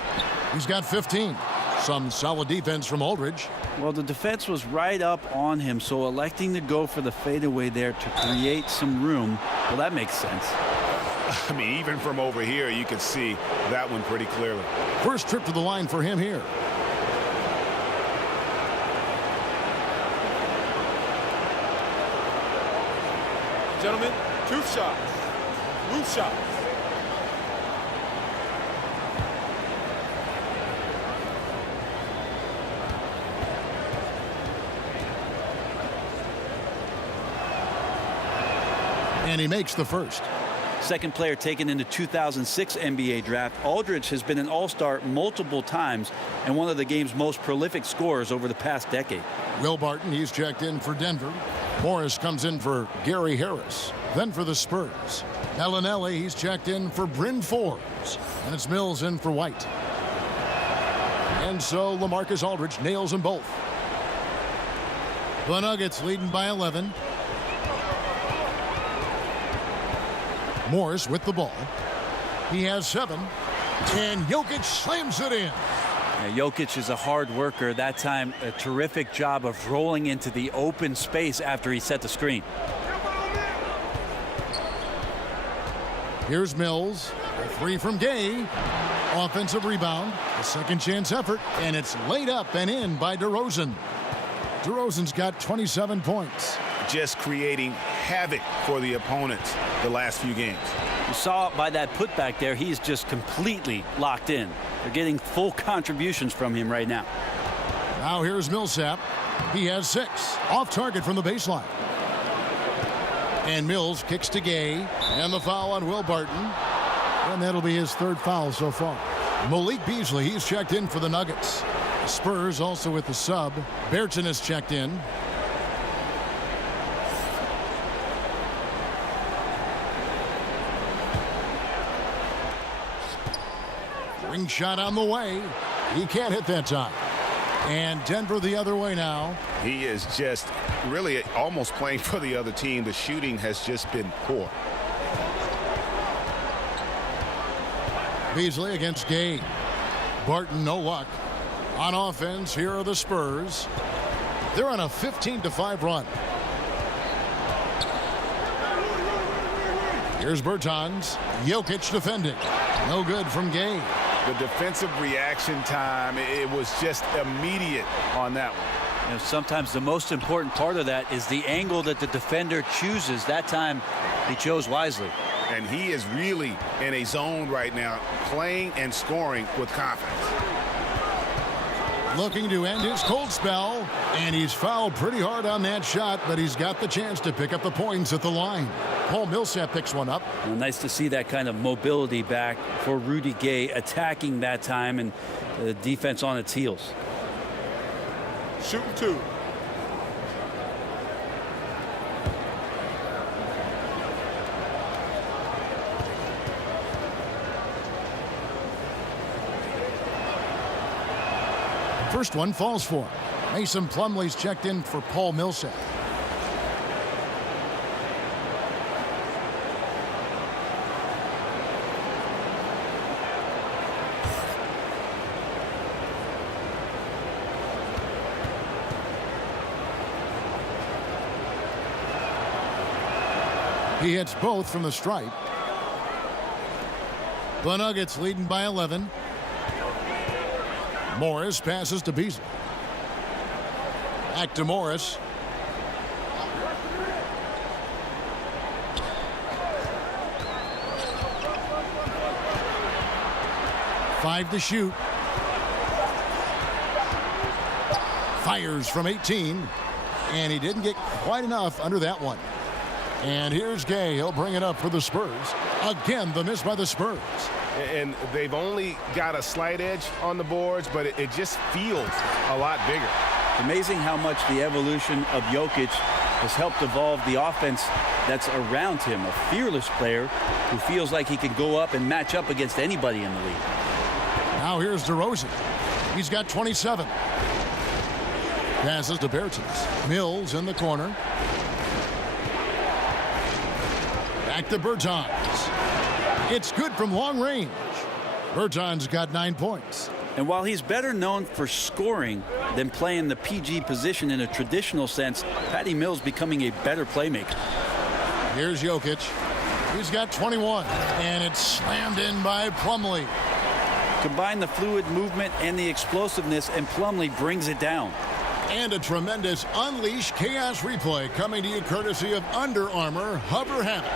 He's got 15. Some solid defense from Aldridge. Well, the defense was right up on him, so electing to go for the fadeaway there to create some room, well, that makes sense. I mean, even from over here, you can see that one pretty clearly. First trip to the line for him here. Gentlemen, 2 shots. Loose shots. And he makes the first. Second player taken in the 2006 NBA draft. Aldridge has been an all-star multiple times and one of the game's most prolific scorers over the past decade. Will Barton, he's checked in for Denver. Morris comes in for Gary Harris. Then for the Spurs. Bellinelli, he's checked in for Bryn Forbes. And it's Mills in for White. And so LaMarcus Aldridge nails them both. The Nuggets leading by 11. Morris with the ball. He has 7. And Jokic slams it in. Now, Jokic is a hard worker. That time, a terrific job of rolling into the open space after he set the screen. Here's Mills. A 3 from Gay. Offensive rebound. A second chance effort. And it's laid up and in by DeRozan. DeRozan's got 27 points. Just creating havoc for the opponents the last few games. You saw by that putback there, he's just completely locked in. They're getting full contributions from him right now. Now here's Millsap. He has 6. Off target from the baseline. And Mills kicks to Gay. And the foul on Will Barton. And that'll be his 3rd foul so far. Malik Beasley, he's checked in for the Nuggets. Spurs also with the sub. Berton is checked in. Ring shot on the way. He can't hit that time. And Denver the other way now. He is just really almost playing for the other team. The shooting has just been poor. Beasley against Gay. Barton, no luck. On offense, here are the Spurs. They're on a 15-5 run. Here's Bertans. Jokic defending. No good from Gay. The defensive reaction time, it was just immediate on that one. You know, sometimes the most important part of that is the angle that the defender chooses. That time, he chose wisely. And he is really in a zone right now, playing and scoring with confidence. Looking to end his cold spell, and he's fouled pretty hard on that shot, but he's got the chance to pick up the points at the line. Paul Millsap picks one up. Well, nice to see that kind of mobility back for Rudy Gay, attacking that time and the defense on its heels. Shooting 2. First one falls for him. Mason Plumlee's checked in for Paul Millsap. He hits both from the stripe. The Nuggets leading by 11. Morris passes to Beasley. Back to Morris. Five to shoot. Fires from 18. And he didn't get quite enough under that one. And here's Gay. He'll bring it up for the Spurs. Again, the miss by the Spurs. And they've only got a slight edge on the boards, but it just feels a lot bigger. Amazing how much the evolution of Jokic has helped evolve the offense that's around him. A fearless player who feels like he can go up and match up against anybody in the league. Now here's DeRozan. He's got 27. Passes to Bertans. Mills in the corner. Back to Bertans. It's good from long range. Bertans got 9 points. And while he's better known for scoring than playing the PG position in a traditional sense, Patty Mills becoming a better playmaker. Here's Jokic. He's got 21. And it's slammed in by Plumlee. Combine the fluid movement and the explosiveness, and Plumlee brings it down. And a tremendous Unleash Chaos replay coming to you courtesy of Under Armour Hover Hammock.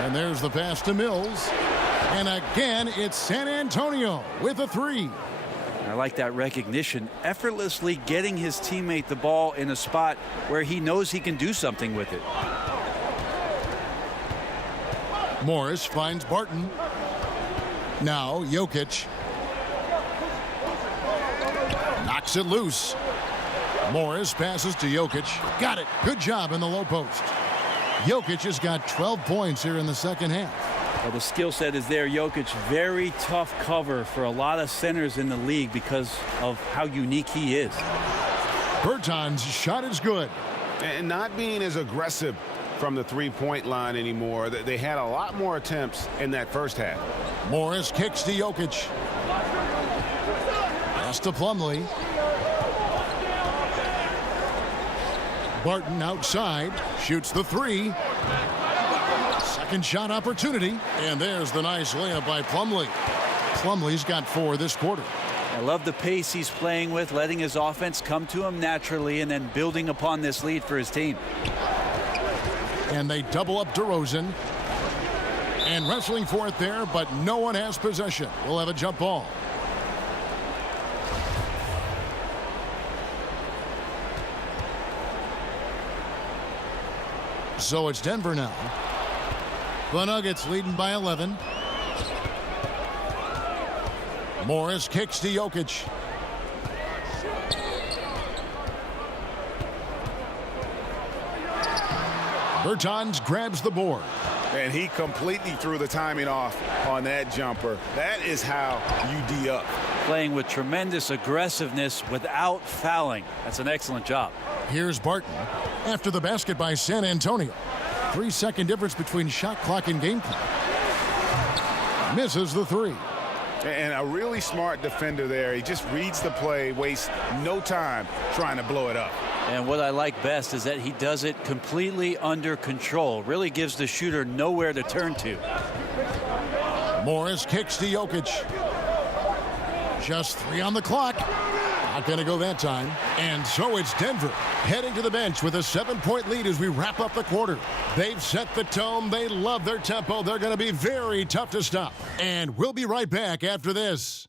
And there's the pass to Mills. And again, it's San Antonio with a 3. I like that recognition. Effortlessly getting his teammate the ball in a spot where he knows he can do something with it. Morris finds Barton. Now Jokic. Knocks it loose. Morris passes to Jokic. Got it. Good job in the low post. Jokic has got 12 points here in the second half. Well, the skill set is there. Jokic, very tough cover for a lot of centers in the league because of how unique he is. Bertans' shot is good. And not being as aggressive from the three-point line anymore. They had a lot more attempts in that first half. Morris kicks to Jokic. Pass to Plumlee. Barton outside, shoots the 3. Second shot opportunity, and there's the nice layup by Plumlee. Plumlee's got 4 this quarter. I love the pace he's playing with, letting his offense come to him naturally and then building upon this lead for his team. And they double up DeRozan. And wrestling for it there, but no one has possession. We'll have a jump ball. So it's Denver now. The Nuggets leading by 11. Morris kicks to Jokic. Bertans grabs the board. And he completely threw the timing off on that jumper. That is how you D up. Playing with tremendous aggressiveness without fouling. That's an excellent job. Here's Barton after the basket by San Antonio. 3-second difference between shot clock and game clock. Misses the three. And a really smart defender there. He just reads the play, wastes no time trying to blow it up. And what I like best is that he does it completely under control. Really gives the shooter nowhere to turn to. Morris kicks to Jokic. Just 3 on the clock. Not going to go that time. And so it's Denver heading to the bench with a 7-point lead as we wrap up the quarter. They've set the tone. They love their tempo. They're going to be very tough to stop. And we'll be right back after this.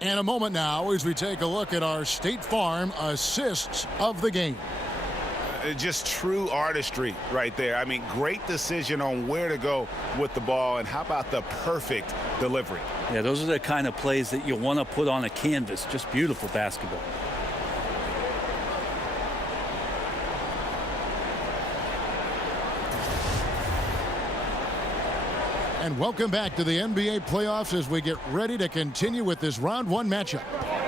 And a moment now as we take a look at our State Farm assists of the game. Just true artistry right there. I mean, great decision on where to go with the ball, and how about the perfect delivery? Yeah, those are the kind of plays that you want to put on a canvas. Just beautiful basketball. And welcome back to the NBA playoffs as we get ready to continue with this round 1 matchup.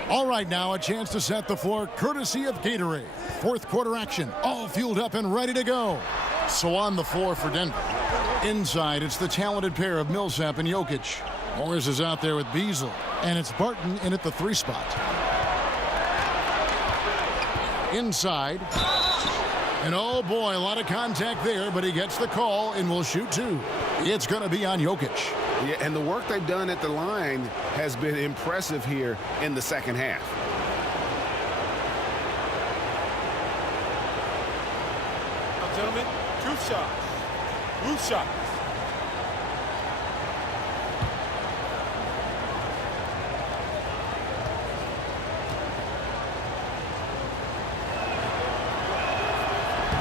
All right, now a chance to set the floor courtesy of Gatorade. Fourth quarter action, all fueled up and ready to go. So on the floor for Denver. Inside, it's the talented pair of Millsap and Jokic. Morris is out there with Beasley, and it's Barton in at the 3 spot. Inside. And oh boy, a lot of contact there, but he gets the call and will shoot 2. It's going to be on Jokic. Yeah, and the work they've done at the line has been impressive here in the second half. Now, gentlemen, truth shots. Truth shots.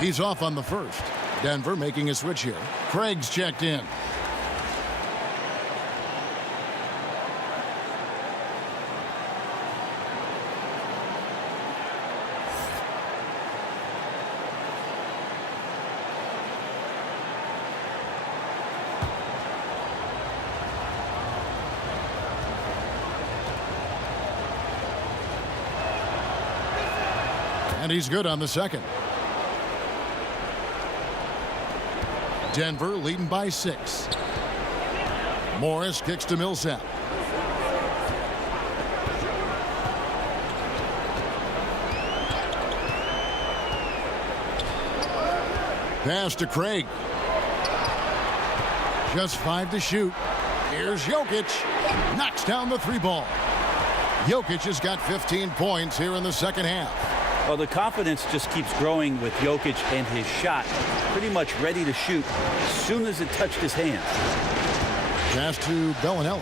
He's off on the first. Denver making a switch here. Craig's checked in. And he's good on the second. Denver leading by 6. Morris kicks to Millsap. Pass to Craig. Just 5 to shoot. Here's Jokic. Knocks down the 3 ball. Jokic has got 15 points here in the second half. Well, the confidence just keeps growing with Jokic and his shot. Pretty much ready to shoot as soon as it touched his hands. Pass to Bellinelli.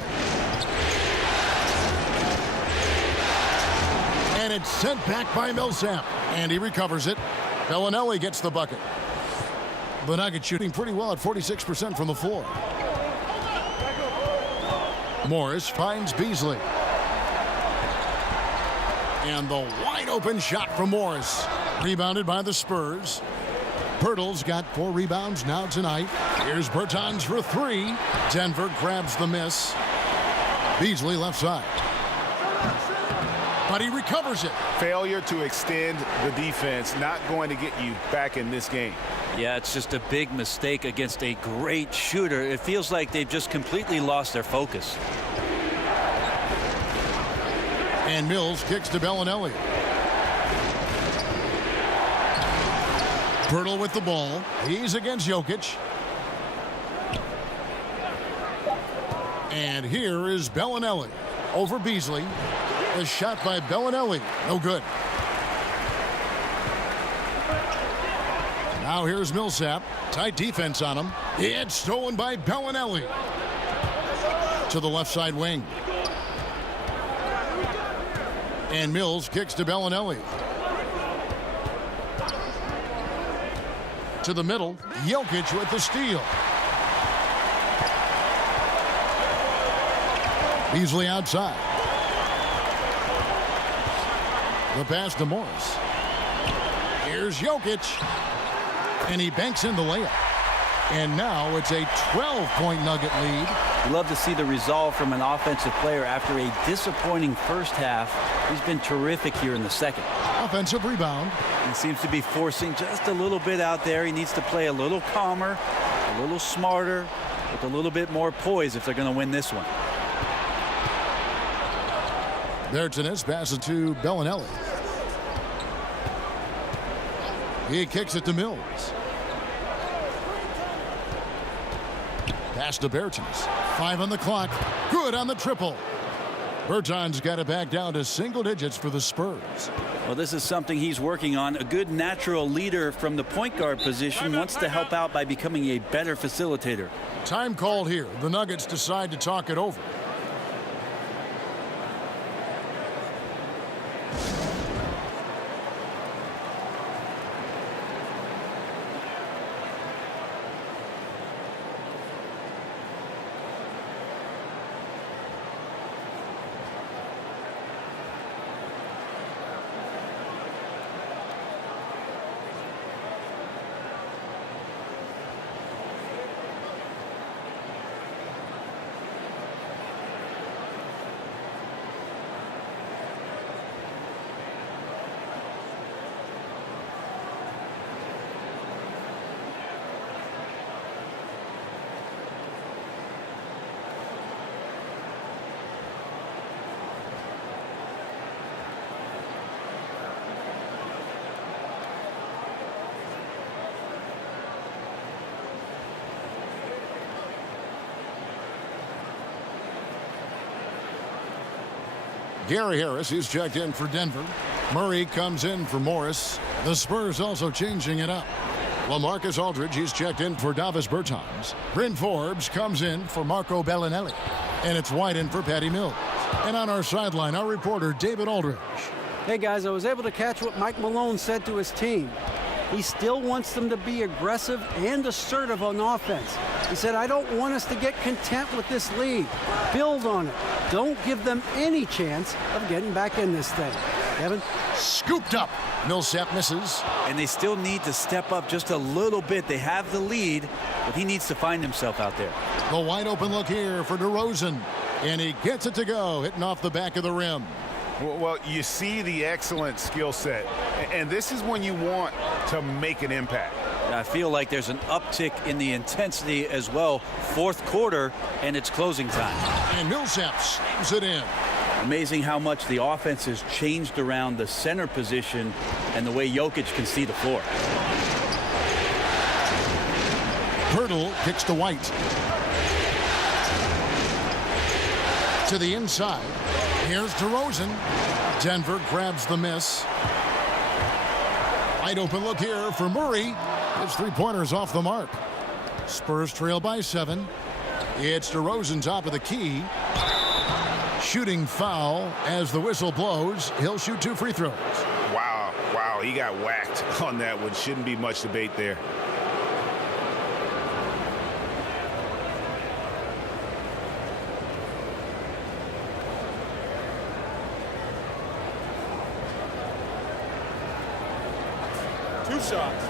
And it's sent back by Millsap. And he recovers it. Bellinelli gets the bucket. The Nuggets shooting pretty well at 46% from the floor. Morris finds Beasley. And the wide open shot from Morris. Rebounded by the Spurs. Pirtle's got 4 rebounds now tonight. Here's Bertans for 3. Denver grabs the miss. Beasley left side. But he recovers it. Failure to extend the defense not going to get you back in this game. Yeah, it's just a big mistake against a great shooter. It feels like they've just completely lost their focus. And Mills kicks to Bellinelli. Pirtle with the ball. He's against Jokic. And here is Bellinelli over Beasley. The shot by Bellinelli, no good. Now here's Millsap. Tight defense on him. It's stolen by Bellinelli. To the left side wing. And Mills kicks to Bellinelli. To the middle. Jokic with the steal. Beasley outside. The pass to Morris. Here's Jokic. And he banks in the layup. And now it's a 12-point Nugget lead. You love to see the resolve from an offensive player after a disappointing first half. He's been terrific here in the second. Offensive rebound. He seems to be forcing just a little bit out there. He needs to play a little calmer, a little smarter, with a little bit more poise if they're going to win this one. Bertans passes to Bellinelli. He kicks it to Mills. Pass to Bertans. 5 on the clock. Good on the triple. Bertans got it back down to single digits for the Spurs. Well, this is something he's working on. A good natural leader from the point guard position wants to help out by becoming a better facilitator. Time called here. The Nuggets decide to talk it over. Gary Harris is checked in for Denver. Murray comes in for Morris. The Spurs also changing it up. LaMarcus Aldridge, he's checked in for Davis Bertans. Bryn Forbes comes in for Marco Bellinelli. And it's White in for Patty Mills. And on our sideline, our reporter, David Aldridge. Hey, guys, I was able to catch what Mike Malone said to his team. He still wants them to be aggressive and assertive on offense. He said, I don't want us to get content with this lead. Build on it. Don't give them any chance of getting back in this thing. Kevin? Scooped up. Millsap misses. And they still need to step up just a little bit. They have the lead, but he needs to find himself out there. The wide open look here for DeRozan. And he gets it to go, hitting off the back of the rim. Well, you see the excellent skill set. And this is when you want to make an impact. I feel like there's an uptick in the intensity as well. Fourth quarter, and it's closing time. And Millsap slams it in. Amazing how much the offense has changed around the center position and the way Jokic can see the floor. Hurdle kicks to White. To the inside. Here's DeRozan. Denver grabs the miss. Wide open look here for Murray. His three-pointers off the mark. Spurs trail by 7. It's DeRozan top of the key. Shooting foul as the whistle blows. He'll shoot 2 free throws. Wow, he got whacked on that one. Shouldn't be much debate there. Two shots.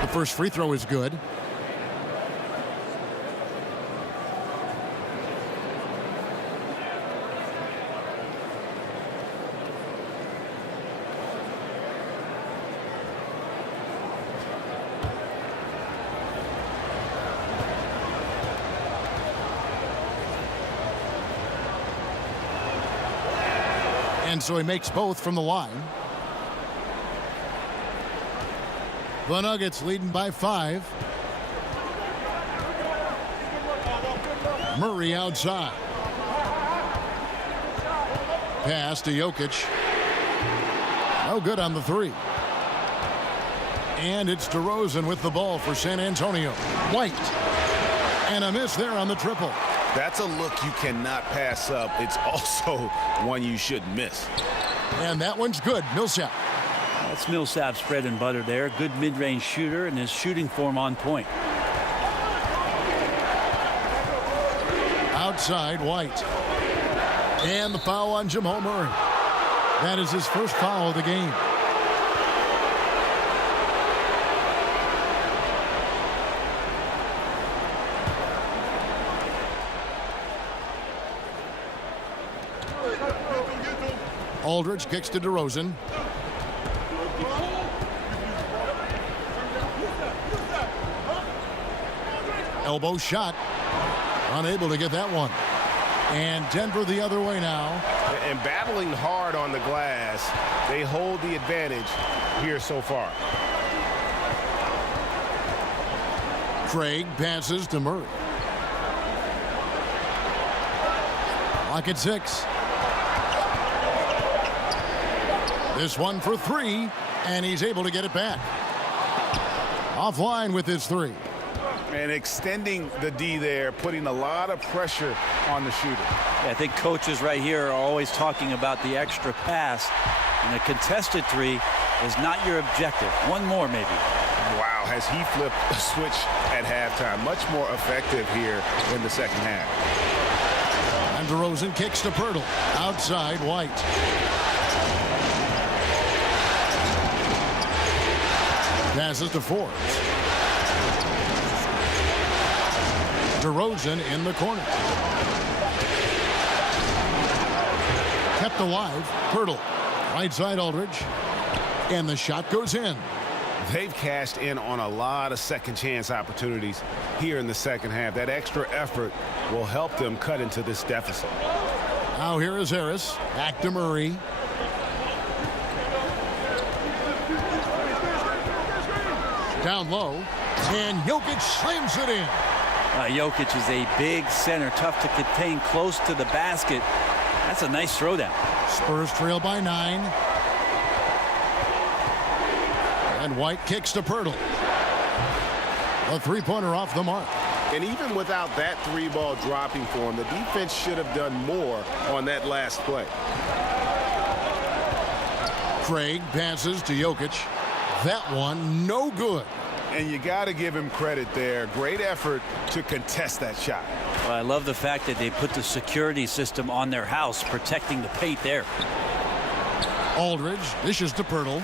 The first free throw is good. And so he makes both from the line. The Nuggets leading by 5. Murray outside. Pass to Jokic. No good on the 3. And it's DeRozan with the ball for San Antonio. White. And a miss there on the triple. That's a look you cannot pass up. It's also one you shouldn't miss. And that one's good. Millsap. That's Millsap's bread and butter there. Good mid-range shooter and his shooting form on point. Outside, White. And the foul on Jamal Murray. That is his first foul of the game. Aldridge kicks to DeRozan. Elbow shot. Unable to get that one. And Denver the other way now. And battling hard on the glass, they hold the advantage here so far. Craig passes to Murray. Lock at 6. This one for 3, and he's able to get it back. Offline with his 3. And extending the D there, putting a lot of pressure on the shooter. Yeah, I think coaches right here are always talking about the extra pass. And a contested 3 is not your objective. One more, maybe. Wow, has he flipped a switch at halftime. Much more effective here in the second half. And DeRozan kicks to Pirtle. Outside, White. Passes to Forbes. DeRozan in the corner. Kept alive. Pirtle. Right side Aldridge. And the shot goes in. They've cashed in on a lot of second chance opportunities here in the second half. That extra effort will help them cut into this deficit. Now here is Harris. Back to Murray. Down low. And Jokic slams it in. Jokic is a big center, tough to contain close to the basket. That's a nice throwdown. Spurs trail by 9. And White kicks to Pirtle. A three-pointer off the mark. And even without that 3-ball dropping for him, the defense should have done more on that last play. Craig passes to Jokic. That one, no good. And you got to give him credit there. Great effort to contest that shot. Well, I love the fact that they put the security system on their house, protecting the paint there. Aldridge dishes to Pirtle.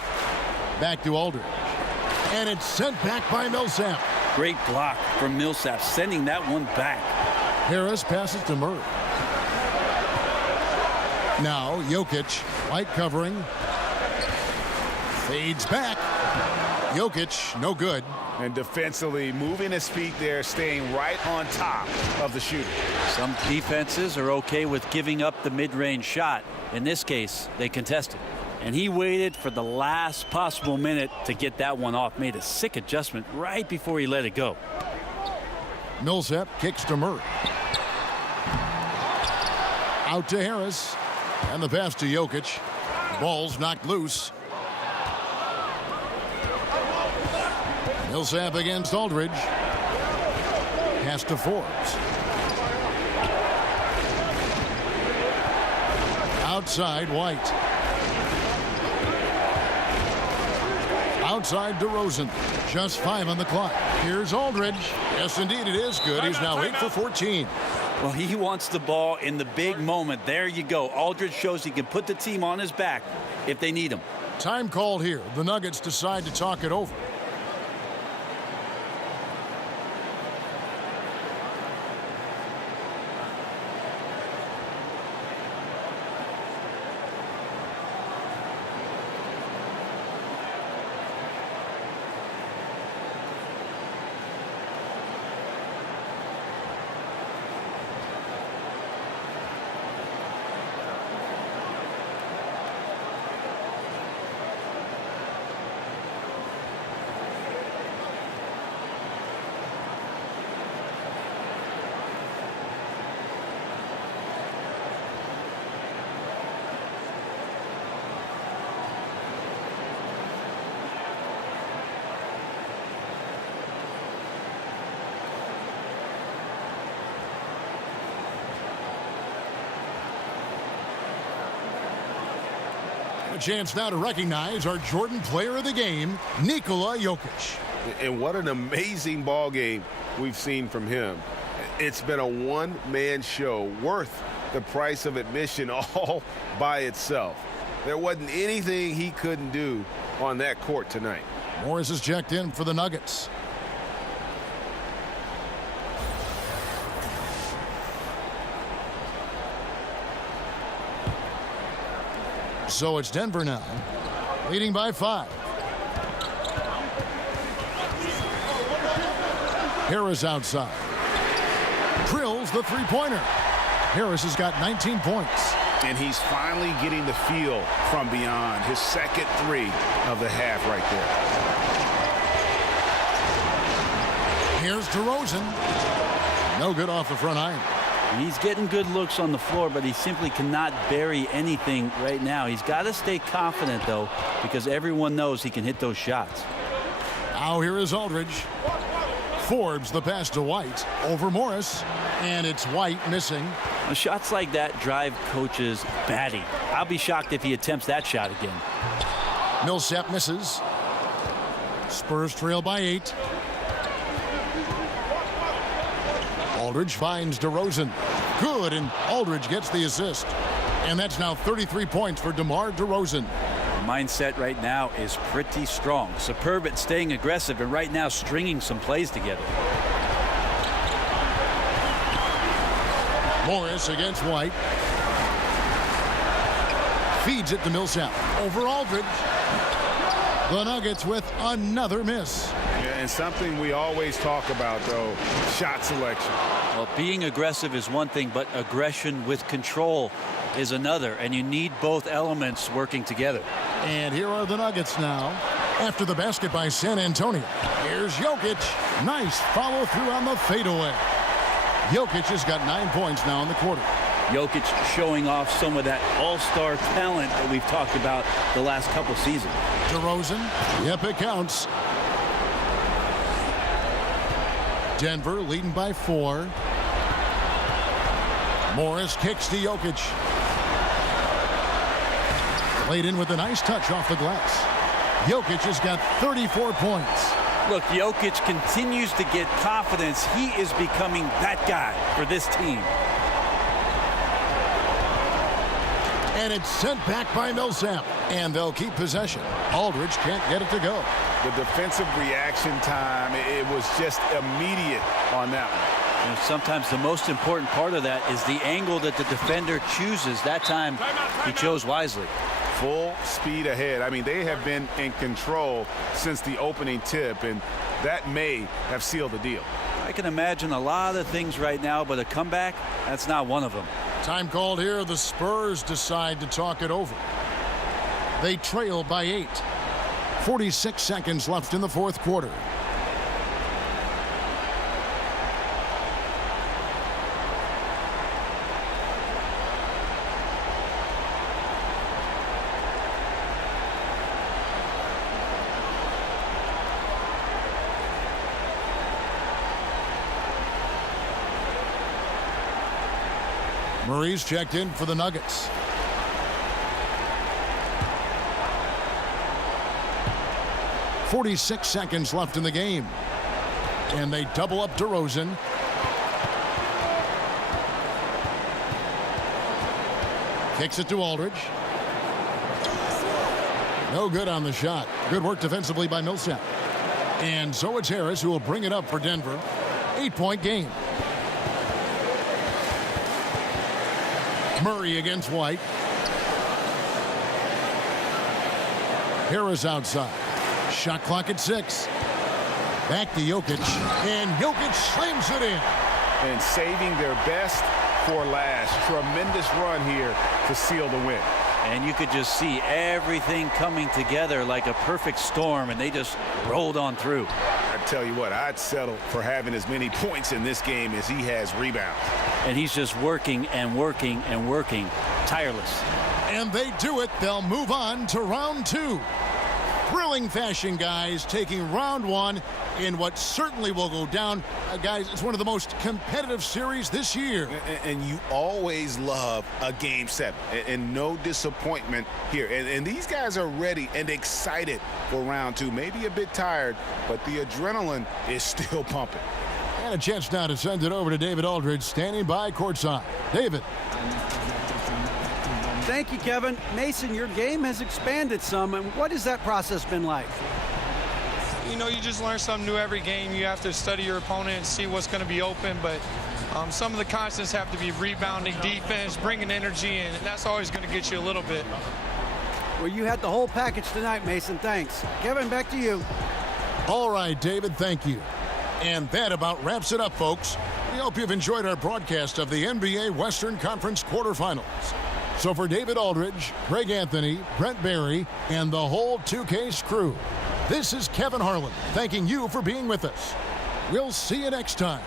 Back to Aldridge. And it's sent back by Millsap. Great block from Millsap, sending that one back. Harris passes to Murray. Now Jokic, White covering. Fades back. Jokic, no good. And defensively, moving his feet there, staying right on top of the shooter. Some defenses are okay with giving up the mid-range shot. In this case, they contested. And he waited for the last possible minute to get that one off. Made a sick adjustment right before he let it go. Millsap kicks to Murray. Out to Harris. And the pass to Jokic. Ball's knocked loose. Millsap against Aldridge. Pass to Forbes. Outside, White. Outside DeRozan. Just 5 on the clock. Here's Aldridge. Yes, indeed, it is good. He's now 8 for 14. Well, he wants the ball in the big moment. There you go. Aldridge shows he can put the team on his back if they need him. Time called here. The Nuggets decide to talk it over. A chance now to recognize our Jordan Player of the Game, Nikola Jokic. And what an amazing ball game we've seen from him. It's been a one-man show worth the price of admission all by itself. There wasn't anything he couldn't do on that court tonight. Morris is checked in for the Nuggets. So it's Denver now, leading by 5. Harris outside. Drills the three-pointer. Harris has got 19 points. And he's finally getting the feel from beyond. His second three of the half right there. Here's DeRozan. No good off the front iron. He's getting good looks on the floor, but he simply cannot bury anything right now. He's got to stay confident, though, because everyone knows he can hit those shots. Now here is Aldridge. Forbes the pass to White over Morris, and it's White missing. Well, shots like that drive coaches batty. I'll be shocked if he attempts that shot again. Millsap misses. Spurs trail by 8. Aldridge finds DeRozan. Good, and Aldridge gets the assist. And that's now 33 points for DeMar DeRozan. The mindset right now is pretty strong. Superb at staying aggressive, and right now stringing some plays together. Morris against White. Feeds it to Millsap. Over Aldridge. The Nuggets with another miss. Yeah, and something we always talk about, though, shot selection. Well, being aggressive is one thing, but aggression with control is another, and you need both elements working together. And here are the Nuggets now after the basket by San Antonio. Here's Jokic. Nice follow through on the fadeaway. Jokic has got 9 points now in the quarter. Jokic showing off some of that all-star talent that we've talked about the last couple seasons. DeRozan. Yep, it counts. Denver leading by 4. Morris kicks to Jokic. Played in with a nice touch off the glass. Jokic has got 34 points. Look, Jokic continues to get confidence. He is becoming that guy for this team. And it's sent back by Millsap. And they'll keep possession. Aldridge can't get it to go. The defensive reaction time, it was just immediate on that one. And sometimes the most important part of that is the angle that the defender chooses. That time he chose wisely. Full speed ahead. I mean, they have been in control since the opening tip, and that may have sealed the deal. I can imagine a lot of things right now, but a comeback, that's not one of them. Time called here. The Spurs decide to talk it over. They trail by 8. 46 seconds left in the fourth quarter. Murray's checked in for the Nuggets. .46 seconds left in the game. And they double up DeRozan. Kicks it to Aldridge. No good on the shot. Good work defensively by Millsap. And so it's Harris who will bring it up for Denver. 8-point game. Murray against White. Harris outside. Shot clock at 6. Back to Jokic. And Jokic slams it in. And saving their best for last. Tremendous run here to seal the win. And you could just see everything coming together like a perfect storm, and they just rolled on through. I tell you what, I'd settle for having as many points in this game as he has rebounds. And he's just working and working and working, tireless. And they do it. They'll move on to round 2. thrilling fashion, guys, taking round one in what certainly will go down. Guys, it's one of the most competitive series this year. And you always love a Game 7, and no disappointment here. And these guys are ready and excited for round two. Maybe a bit tired, but the adrenaline is still pumping. And a chance now to send it over to David Aldridge, standing by courtside. David. Thank you, Kevin. Mason, your game has expanded some, and what has that process been like? You know, you just learn something new every game. You have to study your opponent and see what's going to be open, but some of the constants have to be rebounding, defense, bringing energy in, and that's always going to get you a little bit. Well, you had the whole package tonight, Mason. Thanks. Kevin, back to you. All right, David, thank you. And that about wraps it up, folks. We hope you've enjoyed our broadcast of the NBA Western Conference quarterfinals. So for David Aldridge, Greg Anthony, Brent Barry, and the whole 2K's crew, this is Kevin Harlan thanking you for being with us. We'll see you next time.